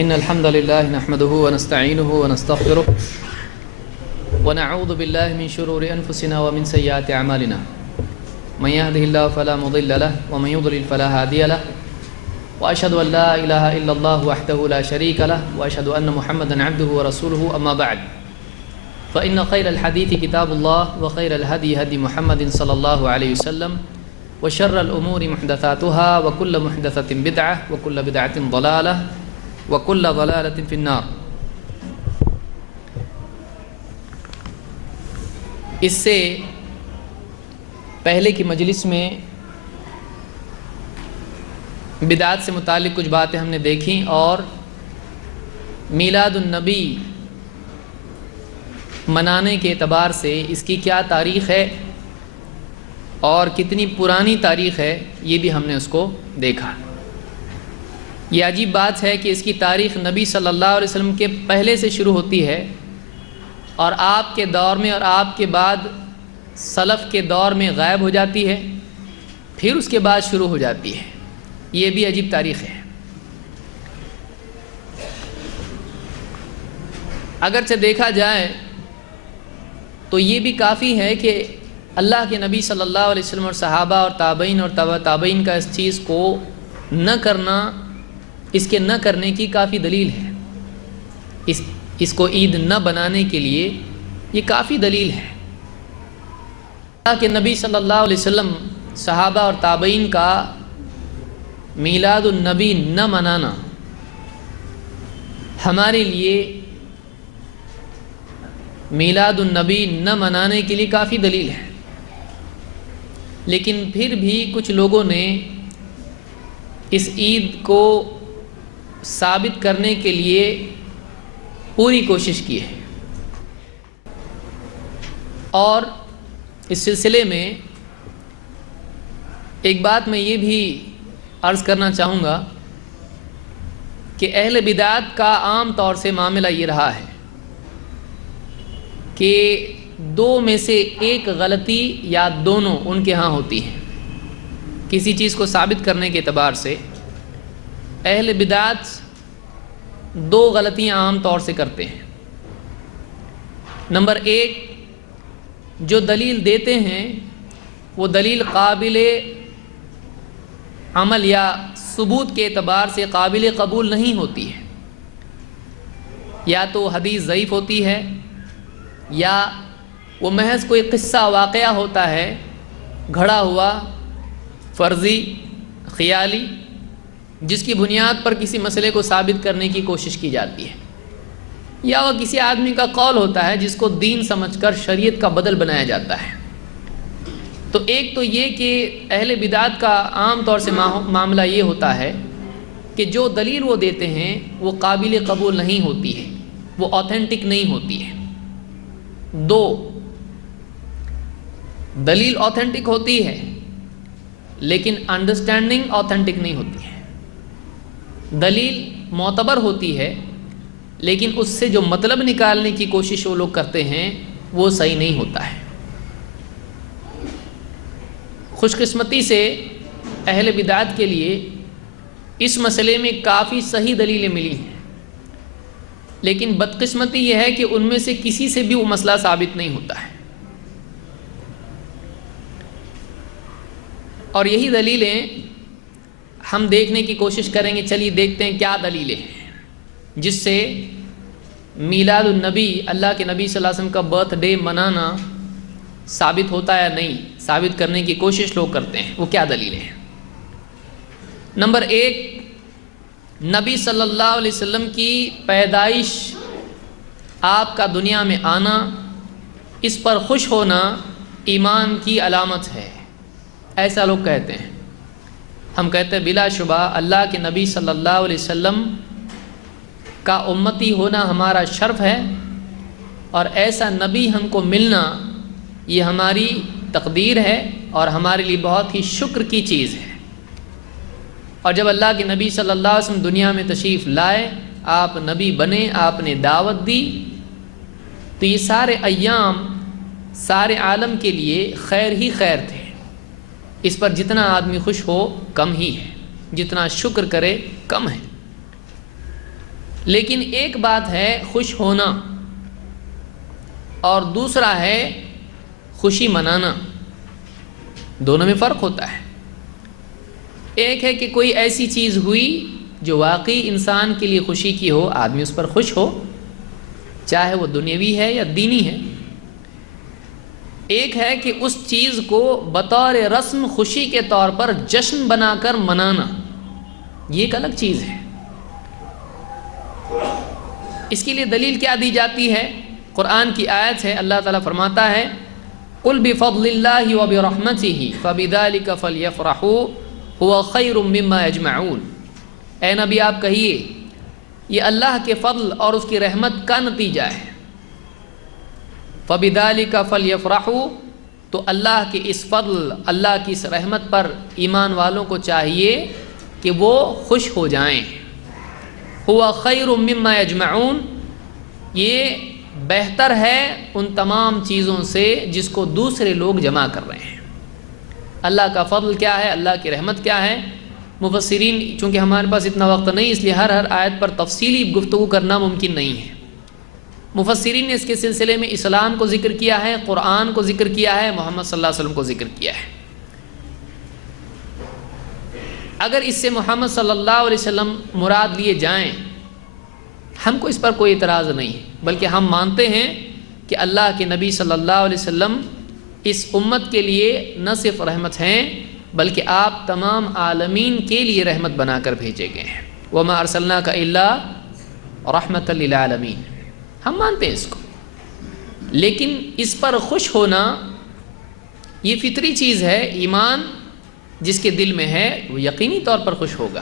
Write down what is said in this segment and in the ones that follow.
إن الحمد لله نحمده ونستعينه ونستغفره ونعوذ بالله من شرور أنفسنا ومن سيئات أعمالنا من يهده الله فلا مضل له ومن يضلل فلا هادي له وأشهد أن لا إله إلا الله وحده لا شريك له وأشهد أن محمدا عبده ورسوله أما بعد فإن خير الحديث كتاب الله وخير الهدي هدي محمد صلى الله عليه وسلم وشر الأمور محدثاتها وكل محدثة بدعة وكل بدعة ضلالة وكل ضلالة في النار۔ اس سے پہلے کی مجلس میں بدعات سے متعلق کچھ باتیں ہم نے دیکھیں اور میلاد النبی منانے کے اعتبار سے اس کی کیا تاریخ ہے اور کتنی پرانی تاریخ ہے یہ بھی ہم نے اس کو دیکھا۔ یہ عجیب بات ہے کہ اس کی تاریخ نبی صلی اللہ علیہ وسلم کے پہلے سے شروع ہوتی ہے اور آپ کے دور میں اور آپ کے بعد سلف کے دور میں غائب ہو جاتی ہے، پھر اس کے بعد شروع ہو جاتی ہے۔ یہ بھی عجیب تاریخ ہے۔ اگرچہ دیکھا جائے تو یہ بھی کافی ہے کہ اللہ کے نبی صلی اللہ علیہ وسلم اور صحابہ اور تابعین اور تبع تابعین کا اس چیز کو نہ کرنا، اس کے نہ کرنے کی کافی دلیل ہے۔ اس کو عید نہ بنانے کے لیے یہ کافی دلیل ہے۔ اللہ کے نبی صلی اللہ علیہ وسلم، صحابہ اور تابعین کا میلاد النبی نہ منانا ہمارے لیے میلاد النبی نہ منانے کے لیے کافی دلیل ہے۔ لیکن پھر بھی کچھ لوگوں نے اس عید کو ثابت کرنے کے لیے پوری کوشش کی ہے، اور اس سلسلے میں ایک بات میں یہ بھی عرض کرنا چاہوں گا کہ اہل بدعت کا عام طور سے معاملہ یہ رہا ہے کہ دو میں سے ایک غلطی یا دونوں ان کے ہاں ہوتی ہے۔ کسی چیز کو ثابت کرنے کے اعتبار سے اہل بدعت دو غلطیاں عام طور سے کرتے ہیں۔ نمبر ایک، جو دلیل دیتے ہیں وہ دلیل قابل عمل یا ثبوت کے اعتبار سے قابل قبول نہیں ہوتی ہے، یا تو حدیث ضعیف ہوتی ہے یا وہ محض کوئی قصہ واقعہ ہوتا ہے، گھڑا ہوا، فرضی، خیالی، جس کی بنیاد پر کسی مسئلے کو ثابت کرنے کی کوشش کی جاتی ہے، یا وہ کسی آدمی کا قول ہوتا ہے جس کو دین سمجھ کر شریعت کا بدل بنایا جاتا ہے۔ تو ایک تو یہ کہ اہل بدعت کا عام طور سے معاملہ یہ ہوتا ہے کہ جو دلیل وہ دیتے ہیں وہ قابل قبول نہیں ہوتی ہے، وہ اوتھینٹک نہیں ہوتی ہے۔ دو، دلیل اوتھینٹک ہوتی ہے لیکن انڈرسٹینڈنگ اوتھینٹک نہیں ہوتی ہے۔ دلیل معتبر ہوتی ہے لیکن اس سے جو مطلب نکالنے کی کوشش وہ لوگ کرتے ہیں وہ صحیح نہیں ہوتا ہے۔ خوش قسمتی سے اہل بدعت کے لیے اس مسئلے میں کافی صحیح دلیلیں ملی ہیں، لیکن بدقسمتی یہ ہے کہ ان میں سے کسی سے بھی وہ مسئلہ ثابت نہیں ہوتا ہے۔ اور یہی دلیلیں ہم دیکھنے کی کوشش کریں گے۔ چلیے دیکھتے ہیں کیا دلیلیں ہیں جس سے میلاد النبی، اللہ کے نبی صلی اللہ علیہ وسلم کا برتھ ڈے منانا ثابت ہوتا ہے یا نہیں، ثابت کرنے کی کوشش لوگ کرتے ہیں۔ وہ کیا دلیلیں ہیں؟ نمبر ایک، نبی صلی اللہ علیہ وسلم کی پیدائش، آپ کا دنیا میں آنا، اس پر خوش ہونا ایمان کی علامت ہے، ایسا لوگ کہتے ہیں۔ ہم کہتے ہیں بلا شبہ اللہ کے نبی صلی اللہ علیہ وسلم کا امتی ہونا ہمارا شرف ہے، اور ایسا نبی ہم کو ملنا یہ ہماری تقدیر ہے اور ہمارے لیے بہت ہی شکر کی چیز ہے۔ اور جب اللہ کے نبی صلی اللہ علیہ وسلم دنیا میں تشریف لائے، آپ نبی بنے، آپ نے دعوت دی، تو یہ سارے ایام سارے عالم کے لیے خیر ہی خیر تھے۔ اس پر جتنا آدمی خوش ہو کم ہی ہے، جتنا شکر کرے کم ہے۔ لیکن ایک بات ہے خوش ہونا اور دوسرا ہے خوشی منانا، دونوں میں فرق ہوتا ہے۔ ایک ہے کہ کوئی ایسی چیز ہوئی جو واقعی انسان کے لیے خوشی کی ہو، آدمی اس پر خوش ہو، چاہے وہ دنیاوی ہے یا دینی ہے۔ ایک ہے کہ اس چیز کو بطور رسم خوشی کے طور پر جشن بنا کر منانا، یہ ایک الگ چیز ہے۔ اس کے لیے دلیل کیا دی جاتی ہے؟ قرآن کی آیت ہے، اللہ تعالیٰ فرماتا ہے قُلْ بِفَضْلِ اللَّهِ وَبِرَحْمَتِهِ فَبِذَلِكَ فَلْيَفْرَحُوا هُوَ خَيْرٌ مِّمَّا يَجْمَعُونَ۔ اے نبی آپ کہیے یہ اللہ کے فضل اور اس کی رحمت کا نتیجہ ہے۔ فَبِذَلِكَ فَلْيَفْرَحُوا، تو اللہ کے اس فضل، اللہ کی اس رحمت پر ایمان والوں کو چاہیے کہ وہ خوش ہو جائیں۔ هُوَ خَيْرٌ مِّمَّا يَجْمَعُونَ، یہ بہتر ہے ان تمام چیزوں سے جس کو دوسرے لوگ جمع کر رہے ہیں۔ اللہ کا فضل کیا ہے، اللہ کی رحمت کیا ہے؟ مفسرین، چونکہ ہمارے پاس اتنا وقت نہیں اس لیے ہر آیت پر تفصیلی گفتگو کرنا ممکن نہیں ہے۔ مفسرین نے اس کے سلسلے میں اسلام کو ذکر کیا ہے، قرآن کو ذکر کیا ہے، محمد صلی اللہ علیہ وسلم کو ذکر کیا ہے۔ اگر اس سے محمد صلی اللہ علیہ وسلم مراد لیے جائیں، ہم کو اس پر کوئی اعتراض نہیں ہے، بلکہ ہم مانتے ہیں کہ اللہ کے نبی صلی اللہ علیہ وسلم اس امت کے لیے نہ صرف رحمت ہیں بلکہ آپ تمام عالمین کے لیے رحمت بنا کر بھیجے گئے ہیں۔ وَمَا أَرْسَلْنَاكَ إِلَّا رَحْمَةً لِلْعَالَمِينَ، ہم مانتے ہیں اس کو، لیکن اس پر خوش ہونا یہ فطری چیز ہے۔ ایمان جس کے دل میں ہے وہ یقینی طور پر خوش ہوگا،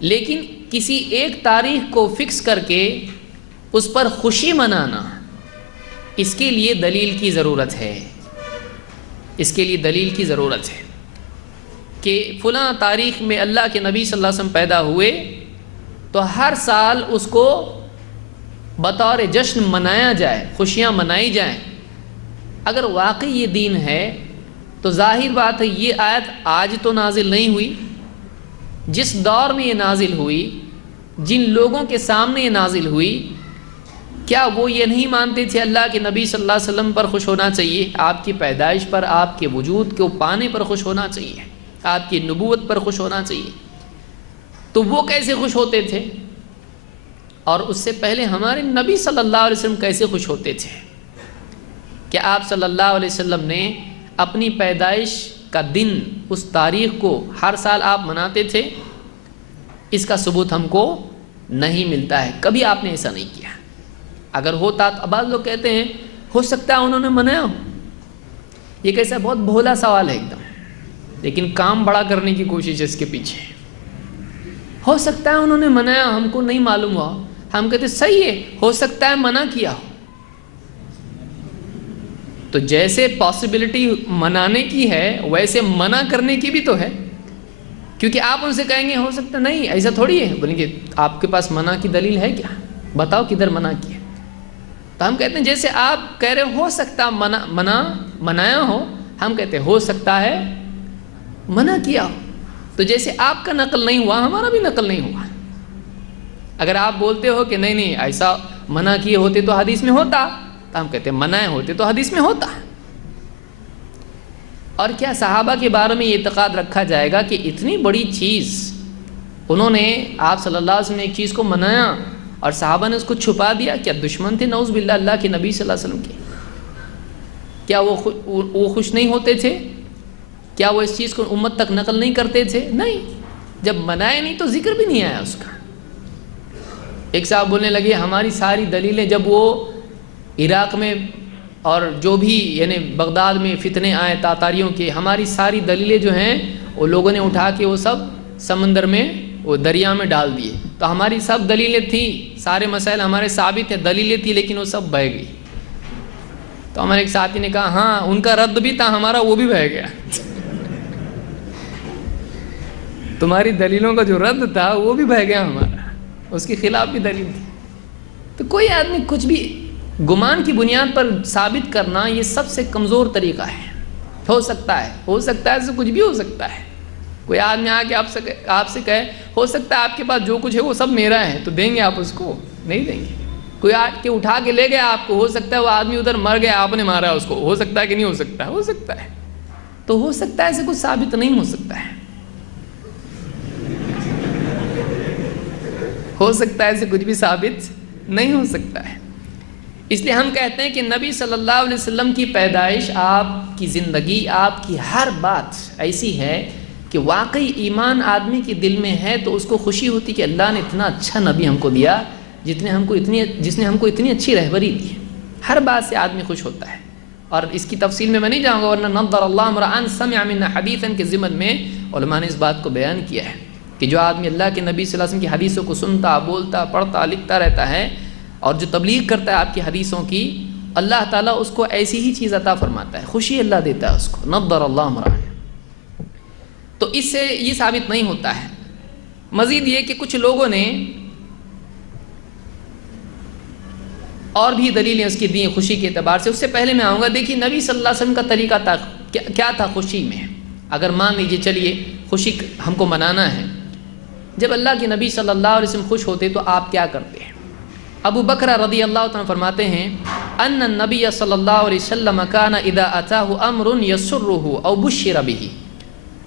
لیکن کسی ایک تاریخ کو فکس کر کے اس پر خوشی منانا، اس کے لیے دلیل کی ضرورت ہے۔ اس کے لیے دلیل کی ضرورت ہے کہ فلاں تاریخ میں اللہ کے نبی صلی اللہ علیہ وسلم پیدا ہوئے تو ہر سال اس کو بطور جشن منایا جائے، خوشیاں منائی جائیں۔ اگر واقعی یہ دین ہے تو ظاہر بات ہے یہ آیت آج تو نازل نہیں ہوئی، جس دور میں یہ نازل ہوئی، جن لوگوں کے سامنے یہ نازل ہوئی، کیا وہ یہ نہیں مانتے تھے اللہ کے نبی صلی اللہ علیہ وسلم پر خوش ہونا چاہیے؟ آپ کی پیدائش پر، آپ کے وجود کو پانے پر خوش ہونا چاہیے، آپ کی نبوت پر خوش ہونا چاہیے۔ تو وہ کیسے خوش ہوتے تھے؟ اور اس سے پہلے ہمارے نبی صلی اللہ علیہ وسلم کیسے خوش ہوتے تھے؟ کہ آپ صلی اللہ علیہ وسلم نے اپنی پیدائش کا دن، اس تاریخ کو ہر سال آپ مناتے تھے؟ اس کا ثبوت ہم کو نہیں ملتا ہے، کبھی آپ نے ایسا نہیں کیا۔ اگر ہوتا تو بعض لوگ کہتے ہیں ہو سکتا ہے انہوں نے منایا ہو، یہ کیسا بہت بھولا سوال ہے ایک دم، لیکن کام بڑا کرنے کی کوشش ہے اس کے پیچھے۔ ہو سکتا ہے انہوں نے منایا، ہم کو نہیں معلوم ہوا، ہم کہتے صحیح ہے، ہو سکتا ہے منع کیا ہو۔ تو جیسے پاسبلٹی منانے کی ہے ویسے منع کرنے کی بھی تو ہے، کیونکہ آپ ان سے کہیں گے ہو سکتا نہیں، ایسا تھوڑی ہے، بولیں گے آپ کے پاس منع کی دلیل ہے کیا؟ بتاؤ کدھر منع کی ہے۔ تو ہم کہتے ہیں جیسے آپ کہہ رہے ہو سکتا منایا ہو، ہم کہتے ہیں ہو سکتا ہے منع کیا ہو۔ تو جیسے آپ کا نقل نہیں ہوا ہمارا بھی نقل نہیں ہوا۔ اگر آپ بولتے ہو کہ نہیں نہیں ایسا منع کیے ہوتے تو حدیث میں ہوتا، تو ہم کہتے ہیں منع ہوتے تو حدیث میں ہوتا۔ اور کیا صحابہ کے بارے میں یہ اعتقاد رکھا جائے گا کہ اتنی بڑی چیز انہوں نے، آپ صلی اللہ علیہ وسلم نے ایک چیز کو منایا اور صحابہ نے اس کو چھپا دیا؟ کیا دشمن تھے نعوذ باللہ اللہ کے نبی صلی اللہ علیہ وسلم کے؟ کیا وہ خوش نہیں ہوتے تھے؟ کیا وہ اس چیز کو امت تک نقل نہیں کرتے تھے؟ نہیں، جب منائے نہیں تو ذکر بھی نہیں آیا اس کا۔ ایک صاحب بولنے لگے ہماری ساری دلیلیں، جب وہ عراق میں اور جو بھی یعنی بغداد میں فتنے آئے تاتاریوں کے، ہماری ساری دلیلیں جو ہیں وہ لوگوں نے اٹھا کے وہ سب سمندر میں، وہ دریا میں ڈال دیے، تو ہماری سب دلیلیں تھیں، سارے مسائل ہمارے ثابت ہیں، دلیلیں تھیں، لیکن وہ سب بہہ گئی۔ تو ہمارے ایک ساتھی نے کہا ہاں ان کا رد بھی تھا، ہمارا وہ بھی بہہ گیا۔ تمہاری دلیلوں کا جو رد تھا وہ بھی بہہ گیا ہمارا، اس کے خلاف بھی دلیل تھی۔ تو کوئی آدمی کچھ بھی گمان کی بنیاد پر ثابت کرنا یہ سب سے کمزور طریقہ ہے۔ ہو سکتا ہے سے کچھ بھی ہو سکتا ہے، کوئی آدمی آ کے آپ سے کہے ہو سکتا ہے آپ کے پاس جو کچھ ہے وہ سب میرا ہے، تو دیں گے آپ اس کو؟ نہیں دیں گے۔ کوئی آ کے اٹھا کے لے گیا آپ کو، ہو سکتا ہے وہ آدمی ادھر مر گیا، آپ نے مارا اس کو، ہو سکتا ہے کہ نہیں ہو سکتا ہے؟ ہو سکتا ہے۔ تو ہو سکتا ہے ایسے کچھ ثابت نہیں ہو سکتا ہے، ہو سکتا ہے ایسے کچھ بھی ثابت نہیں ہو سکتا ہے۔ اس لیے ہم کہتے ہیں کہ نبی صلی اللہ علیہ وسلم کی پیدائش، آپ کی زندگی، آپ کی ہر بات ایسی ہے کہ واقعی ایمان آدمی کے دل میں ہے تو اس کو خوشی ہوتی کہ اللہ نے اتنا اچھا نبی ہم کو دیا جس نے ہم کو اتنی اچھی رہبری دی۔ ہر بات سے آدمی خوش ہوتا ہے، اور اس کی تفصیل میں نہیں جاؤں گا، ورنہ نضر اللہ امرأ سمع منا حدیثا کے ضمن میں علماء نے اس بات کو بیان کیا ہے کہ جو آدمی اللہ کے نبی صلی اللہ علیہ وسلم کی حدیثوں کو سنتا، بولتا، پڑھتا، لکھتا رہتا ہے اور جو تبلیغ کرتا ہے آپ کی حدیثوں کی، اللہ تعالیٰ اس کو ایسی ہی چیز عطا فرماتا ہے، خوشی اللہ دیتا ہے اس کو۔ نضر اللہ امرأ۔ تو اس سے یہ ثابت نہیں ہوتا ہے۔ مزید یہ کہ کچھ لوگوں نے اور بھی دلیلیں اس کی دی خوشی کے اعتبار سے۔ اس سے پہلے میں آؤں گا، دیکھیے نبی صلی اللہ علیہ وسلم کا طریقہ تھا کیا تھا خوشی میں۔ اگر مان لیجیے چلیے خوشی ہم کو منانا ہے، جب اللہ کے نبی صلی اللہ علیہ وسلم خوش ہوتے تو آپ کیا کرتے ہیں؟ ابو بکر رضی اللہ عنہ فرماتے ہیں ان النبی صلی اللہ علیہ وسلم کان اذا اتاہ امر یسرہ او بشر بہ،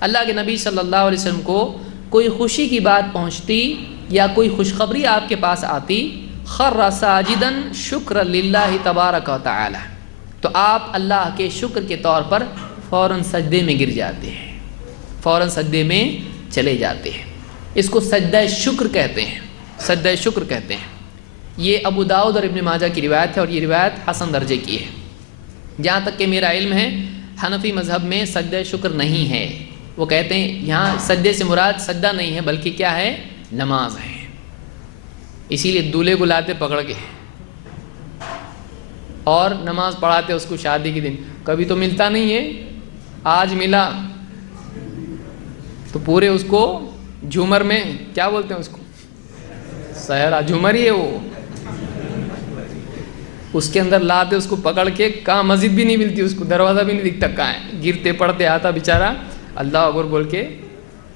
اللہ کے نبی صلی اللہ علیہ وسلم کو کوئی خوشی کی بات پہنچتی یا کوئی خوشخبری آپ کے پاس آتی، خر ساجدا شکر للہ تبارک و تعالی، تو آپ اللہ کے شکر کے طور پر فوراً سجدے میں گر جاتے ہیں، فوراً سجدے میں چلے جاتے ہیں۔ اس کو سجدہ شکر کہتے ہیں، سجدہ شکر کہتے ہیں۔ یہ ابو داؤد اور ابن ماجہ کی روایت ہے، اور یہ روایت حسن درجے کی ہے۔ جہاں تک کہ میرا علم ہے حنفی مذہب میں سجدہ شکر نہیں ہے، وہ کہتے ہیں یہاں سجدے سے مراد سجدہ نہیں ہے بلکہ کیا ہے؟ نماز ہے۔ اسی لیے دولہے کو لاتے پکڑ کے اور نماز پڑھاتے اس کو شادی کے دن، کبھی تو ملتا نہیں ہے، آج ملا تو پورے اس کو جھومر میں کیا بولتے ہیں اس کو؟ سہرا جھومر ہی ہے وہ، اس کے اندر لاتے اس کو پکڑ کے، کہاں مسجد بھی نہیں ملتی اس کو، دروازہ بھی نہیں دکھتا کہاں ہے، گرتے پڑتے آتا بیچارہ اللہ اکبر بول کے،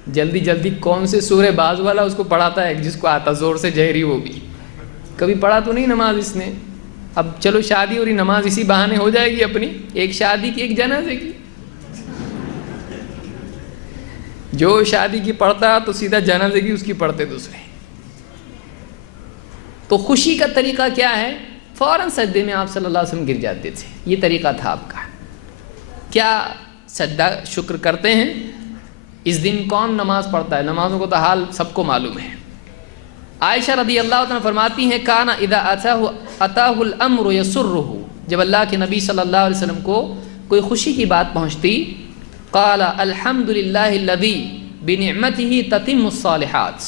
جلدی جلدی کون سے سورہ باز والا اس کو پڑھاتا ہے جس کو آتا زور سے جہری، وہ بھی کبھی پڑھا تو نہیں نماز اس نے۔ اب چلو شادی ہو رہی، نماز اسی بہانے ہو جائے گی اپنی، ایک شادی کی ایک جنازے کی، جو شادی کی پڑھتا تو سیدھا جنازے کی اس کی پڑھتے دوسرے۔ تو خوشی کا طریقہ کیا ہے؟ فوراً سجدے میں آپ صلی اللہ علیہ وسلم گر جاتے تھے، یہ طریقہ تھا آپ کا۔ کیا سجدہ شکر کرتے ہیں؟ اس دن کون نماز پڑھتا ہے؟ نمازوں کو تو حال سب کو معلوم ہے۔ عائشہ رضی اللہ عنہ فرماتی ہیں کان اذا اتاہ الامر یسرہ، جب اللہ کے نبی صلی اللہ علیہ وسلم کو کوئی خوشی کی بات پہنچتی، قال الحمد للہ الذی بنعمتہ تتم الصالحات،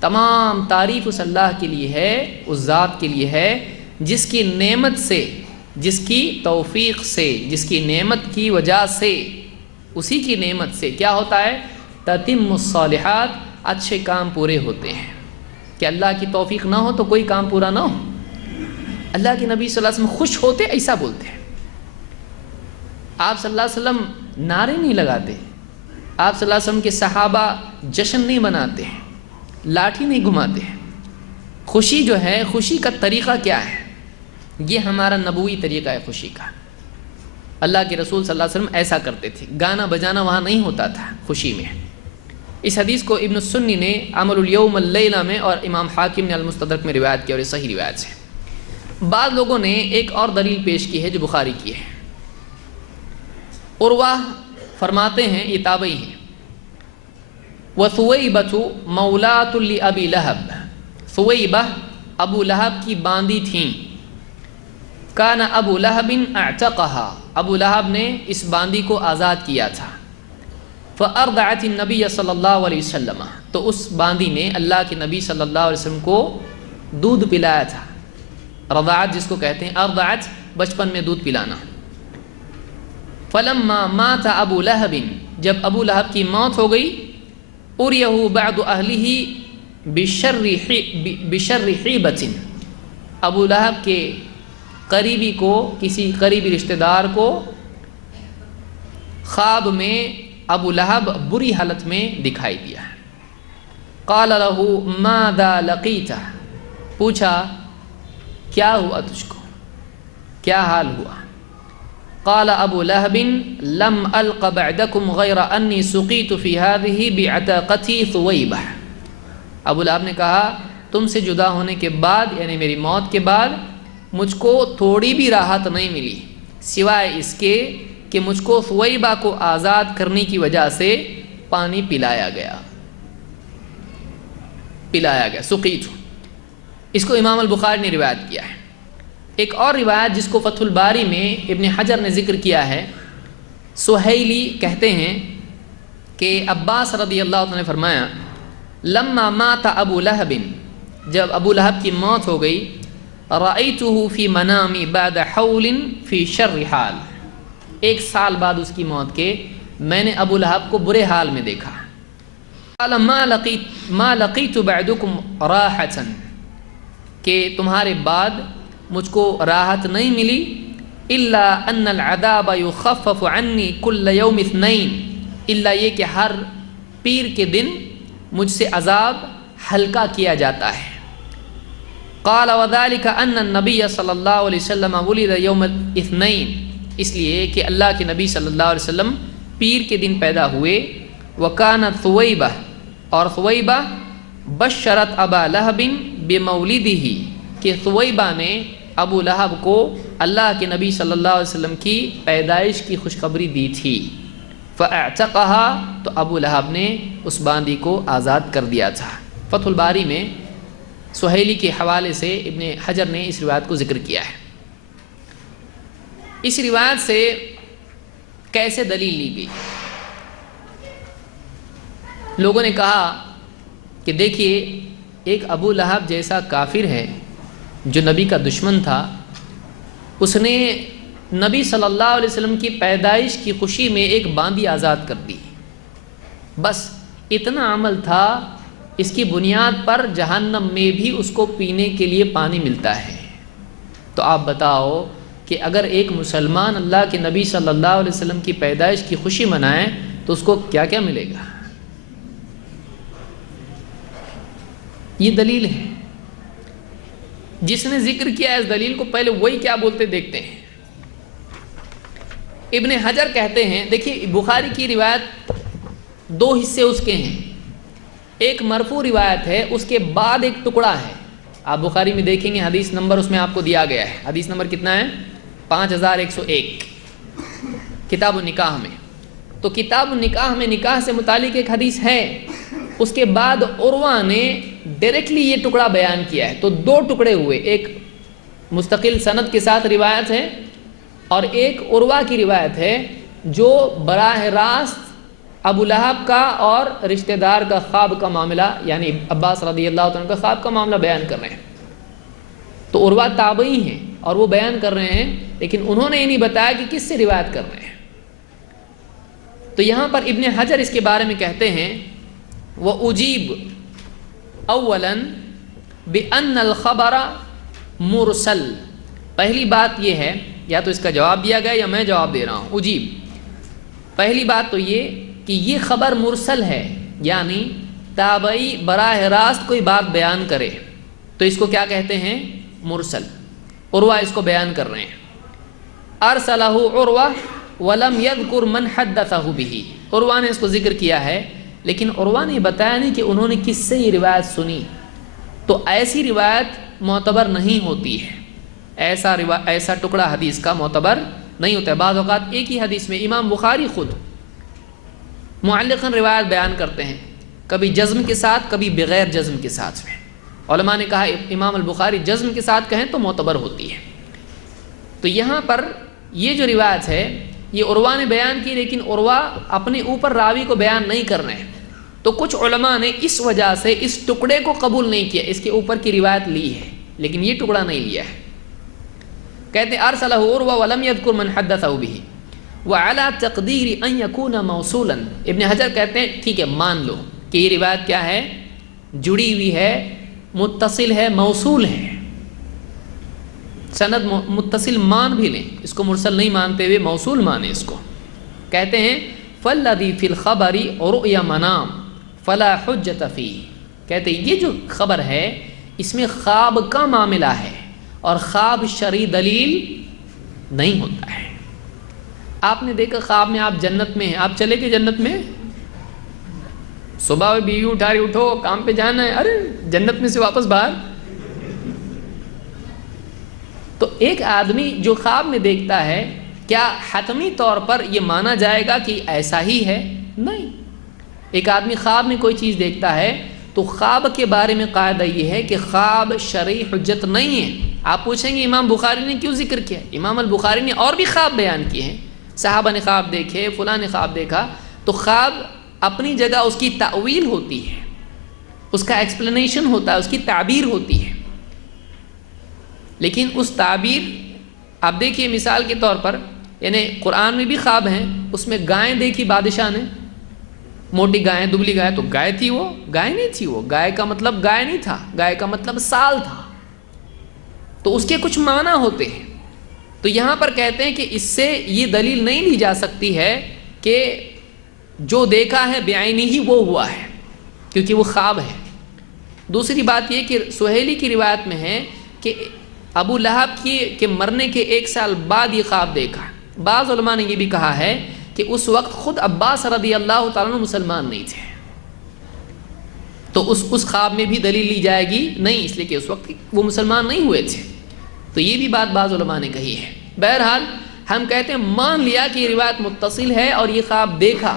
تمام تعریف اس اللہ کے لیے ہے، اس ذات کے لیے ہے جس کی نعمت سے، جس کی توفیق سے، جس کی نعمت کی وجہ سے، اسی کی نعمت سے کیا ہوتا ہے؟ تتم الصالحات، اچھے کام پورے ہوتے ہیں۔ کہ اللہ کی توفیق نہ ہو تو کوئی کام پورا نہ ہو۔ اللہ کے نبی صلی اللہ علیہ وسلم خوش ہوتے ایسا بولتے ہیں۔ آپ صلی اللہ علیہ وسلم نعرے نہیں لگاتے، آپ صلی اللہ علیہ وسلم کے صحابہ جشن نہیں مناتے ہیں، لاٹھی نہیں گھماتے ہیں۔ خوشی جو ہے، خوشی کا طریقہ کیا ہے؟ یہ ہمارا نبوی طریقہ ہے خوشی کا۔ اللہ کے رسول صلی اللہ علیہ وسلم ایسا کرتے تھے، گانا بجانا وہاں نہیں ہوتا تھا خوشی میں۔ اس حدیث کو ابن السنی نے عمل الیوم اللیلہ میں اور امام حاکم نے المستدرک میں روایت کیا، اور یہ صحیح روایت ہے۔ بعض لوگوں نے ایک اور دلیل پیش کی ہے جو بخاری کی ہے۔ عروہ فرماتے ہیں، یہ تابعی ہیں، وَثُوَيْبَةُ مَوْلَاتٌ لِأَبِي لَهَبْ، ثویبہ ابو لہب کی باندی تھیں۔ کان ابو لہب اعتقها، ابو لہب نے اس باندی کو آزاد کیا تھا۔ فأرضعت النبی صلی اللہ علیہ وسلم، تو اس باندی نے اللہ کے نبی صلی اللہ علیہ وسلم کو دودھ پلایا تھا۔ رضاعت جس کو کہتے ہیں، ارضعت بچپن میں دودھ پلانا۔ فلما مات ابو لہب، جب ابو لہب کی موت ہو گئی، اریہ بعض اہلہ بشر حیبۃ، ابو لہب کے قریبی کو، کسی قریبی رشتہ دار کو خواب میں ابو لہب بری حالت میں دکھائی دیا۔ قال له ماذا لقیت، پوچھا کیا ہوا تجھ کو، کیا حال ہوا؟ قال ابو لہب لم الق بعدکم غیر انی سقیت فی هذه بعتاقتی ثویبہ۔ ابو لہب نے کہا تم سے جدا ہونے کے بعد یعنی میری موت کے بعد مجھ کو تھوڑی بھی راحت نہیں ملی سوائے اس کے کہ مجھ کو ثویبہ کو آزاد کرنے کی وجہ سے پانی پلایا گیا سقیت۔ اس کو امام البخاری نے روایت کیا ہے۔ ایک اور روایت جس کو فتح الباری میں ابن حجر نے ذکر کیا ہے، سہیلی کہتے ہیں کہ عباس رضی اللہ عنہ نے فرمایا لما مات ابو لہب، جب ابو لہب کی موت ہو گئی، رأیتہ فی منامی بعد حول فی شر حال، 1 سال بعد اس کی موت کے میں نے ابو لہب کو برے حال میں دیکھا۔ قال ما لقیت بعدکم راحتا، کہ تمہارے بعد مجھ کو راحت نہیں ملی، الا ان العذاب یخفف عنی کل یوم اثنین، الا یہ کہ ہر پیر کے دن مجھ سے عذاب ہلکا کیا جاتا ہے۔ قال وذلك ان النبی صلی اللہ علیہ وسلم ولد یوم الاثنین، اس لیے کہ اللہ کے نبی صلی اللہ علیہ وسلم پیر کے دن پیدا ہوئے۔ وکانت ثویبہ، اور ثویبہ بشرت ابا لہب بمولدہ، کہ ثویبہ نے ابو لہب کو اللہ کے نبی صلی اللہ علیہ وسلم کی پیدائش کی خوشخبری دی تھی۔ فاعتقها، تو ابو لہب نے اس باندی کو آزاد کر دیا تھا۔ فتح الباری میں سہیلی کے حوالے سے ابن حجر نے اس روایت کو ذکر کیا ہے۔ اس روایت سے کیسے دلیل لی گئی؟ لوگوں نے کہا کہ دیکھیے ایک ابو لہب جیسا کافر ہے جو نبی کا دشمن تھا، اس نے نبی صلی اللہ علیہ وسلم کی پیدائش کی خوشی میں ایک باندی آزاد کر دی، بس اتنا عمل تھا، اس کی بنیاد پر جہنم میں بھی اس کو پینے کے لیے پانی ملتا ہے۔ تو آپ بتاؤ کہ اگر ایک مسلمان اللہ کے نبی صلی اللہ علیہ وسلم کی پیدائش کی خوشی منائے تو اس کو کیا کیا ملے گا؟ یہ دلیل ہے۔ جس نے ذکر کیا اس دلیل کو پہلے وہی کیا بولتے دیکھتے ہیں۔ ابن حجر کہتے ہیں، دیکھیے بخاری کی روایت 2 حصے اس کے ہیں، ایک مرفوع روایت ہے، اس کے بعد ایک ٹکڑا ہے۔ آپ بخاری میں دیکھیں گے حدیث نمبر اس میں آپ کو دیا گیا ہے، حدیث نمبر کتنا ہے؟ 5101 کتاب النکاح میں۔ تو کتاب النکاح میں نکاح سے متعلق ایک حدیث ہے، اس کے بعد عروہ نے ڈائریکٹلی یہ ٹکڑا بیان کیا ہے، تو 2 ٹکڑے ہوئے، ایک مستقل سند کے ساتھ روایت ہے اور ایک عروہ کی روایت ہے جو براہ راست ابو لہب کا اور رشتہ دار کا خواب کا معاملہ، یعنی عباس رضی اللہ عنہ کا خواب کا معاملہ بیان کر رہے ہیں۔ تو عروہ تابعی ہیں اور وہ بیان کر رہے ہیں، لیکن انہوں نے یہ نہیں بتایا کہ کس سے روایت کر رہے ہیں۔ تو یہاں پر ابن حجر اس کے بارے میں کہتے ہیں وَأُجِيبُ اولا بِأَنَّ الْخَبَرَ مُرْسَل، پہلی بات یہ ہے، یا تو اس کا جواب دیا گیا یا میں جواب دے رہا ہوں۔ اجیب، پہلی بات تو یہ کہ یہ خبر مرسل ہے، یعنی تابعی براہ راست کوئی بات بیان کرے تو اس کو کیا کہتے ہیں؟ مرسل۔ عروہ اس کو بیان کر رہے ہیں۔ ارسلہ عروہ ولم یذکر من حدثہ بہ، عروہ نے اس کو ذکر کیا ہے لیکن عروہ نے بتایا نہیں کہ انہوں نے کس سے یہ روایت سنی، تو ایسی روایت معتبر نہیں ہوتی ہے، ایسا ٹکڑا حدیث کا معتبر نہیں ہوتا ہے۔ بعض اوقات ایک ہی حدیث میں امام بخاری خود معلقاً روایت بیان کرتے ہیں، کبھی جزم کے ساتھ کبھی بغیر جزم کے ساتھ میں۔ علماء نے کہا امام البخاری جزم کے ساتھ کہیں تو معتبر ہوتی ہے۔ تو یہاں پر یہ جو روایت ہے یہ عروہ نے بیان کی، لیکن عروہ اپنے اوپر راوی کو بیان نہیں کر رہے ہیں، تو کچھ علماء نے اس وجہ سے اس ٹکڑے کو قبول نہیں کیا، اس کے اوپر کی روایت لی ہے لیکن یہ ٹکڑا نہیں لیا ہے۔ کہتے ہیں ارسلہ عروہ ولم یذکر من حدثہ بہ وعلی تقدیر ان یکون موصولا، ابن حجر کہتے ہیں ٹھیک ہے مان لو کہ یہ روایت کیا ہے؟ جڑی ہوئی ہے، متصل ہے، موصول ہے، سند متصل مان بھی لیں، اس کو مرسل نہیں مانتے ہوئے موصول مانیں اس کو۔ کہتے ہیں فالذی فی الخبر رؤیا منام فلا حجت فیہ، کہتے ہیں یہ جو خبر ہے اس میں خواب کا معاملہ ہے اور خواب شرعی دلیل نہیں ہوتا ہے۔ آپ نے دیکھا خواب میں آپ جنت میں ہیں، آپ چلے گئے جنت میں؟ صبح بیوی اٹھا رہی، اٹھو کام پہ جانا ہے، ارے جنت میں سے واپس باہر۔ تو ایک آدمی جو خواب میں دیکھتا ہے کیا حتمی طور پر یہ مانا جائے گا کہ ایسا ہی ہے؟ نہیں۔ ایک آدمی خواب میں کوئی چیز دیکھتا ہے تو خواب کے بارے میں قاعدہ یہ ہے کہ خواب شرعی حجت نہیں ہے۔ آپ پوچھیں گے امام بخاری نے کیوں ذکر کیا؟ امام البخاری نے اور بھی خواب بیان کیے ہیں، صحابہ نے خواب دیکھے، فلاں نے خواب دیکھا۔ تو خواب اپنی جگہ اس کی تأویل ہوتی ہے، اس کا ایکسپلینیشن ہوتا ہے، اس کی تعبیر ہوتی ہے، لیکن اس تعبیر آپ دیکھیے مثال کے طور پر، یعنی قرآن میں بھی خواب ہیں، اس میں گائیں دیکھی بادشاہ نے، موٹی گائیں، دبلی گائے، تو گائے تھی وہ؟ گائے نہیں تھی وہ، گائے کا مطلب گائے نہیں تھا، گائے کا مطلب سال تھا، تو اس کے کچھ معنی ہوتے ہیں۔ تو یہاں پر کہتے ہیں کہ اس سے یہ دلیل نہیں لی جا سکتی ہے کہ جو دیکھا ہے بعینی ہی وہ ہوا ہے، کیونکہ وہ خواب ہے۔ دوسری بات یہ کہ سہیلی کی روایت میں ہے کہ ابو لہب کے مرنے کے 1 سال بعد یہ خواب دیکھا۔ بعض علماء نے یہ بھی کہا ہے کہ اس وقت خود عباس رضی اللہ تعالیٰ عنہ مسلمان نہیں تھے، تو اس خواب میں بھی دلیل لی جائے گی نہیں، اس لیے کہ اس وقت وہ مسلمان نہیں ہوئے تھے۔ تو یہ بھی بات بعض علماء نے کہی ہے۔ بہرحال ہم کہتے ہیں مان لیا کہ یہ روایت متصل ہے اور یہ خواب دیکھا،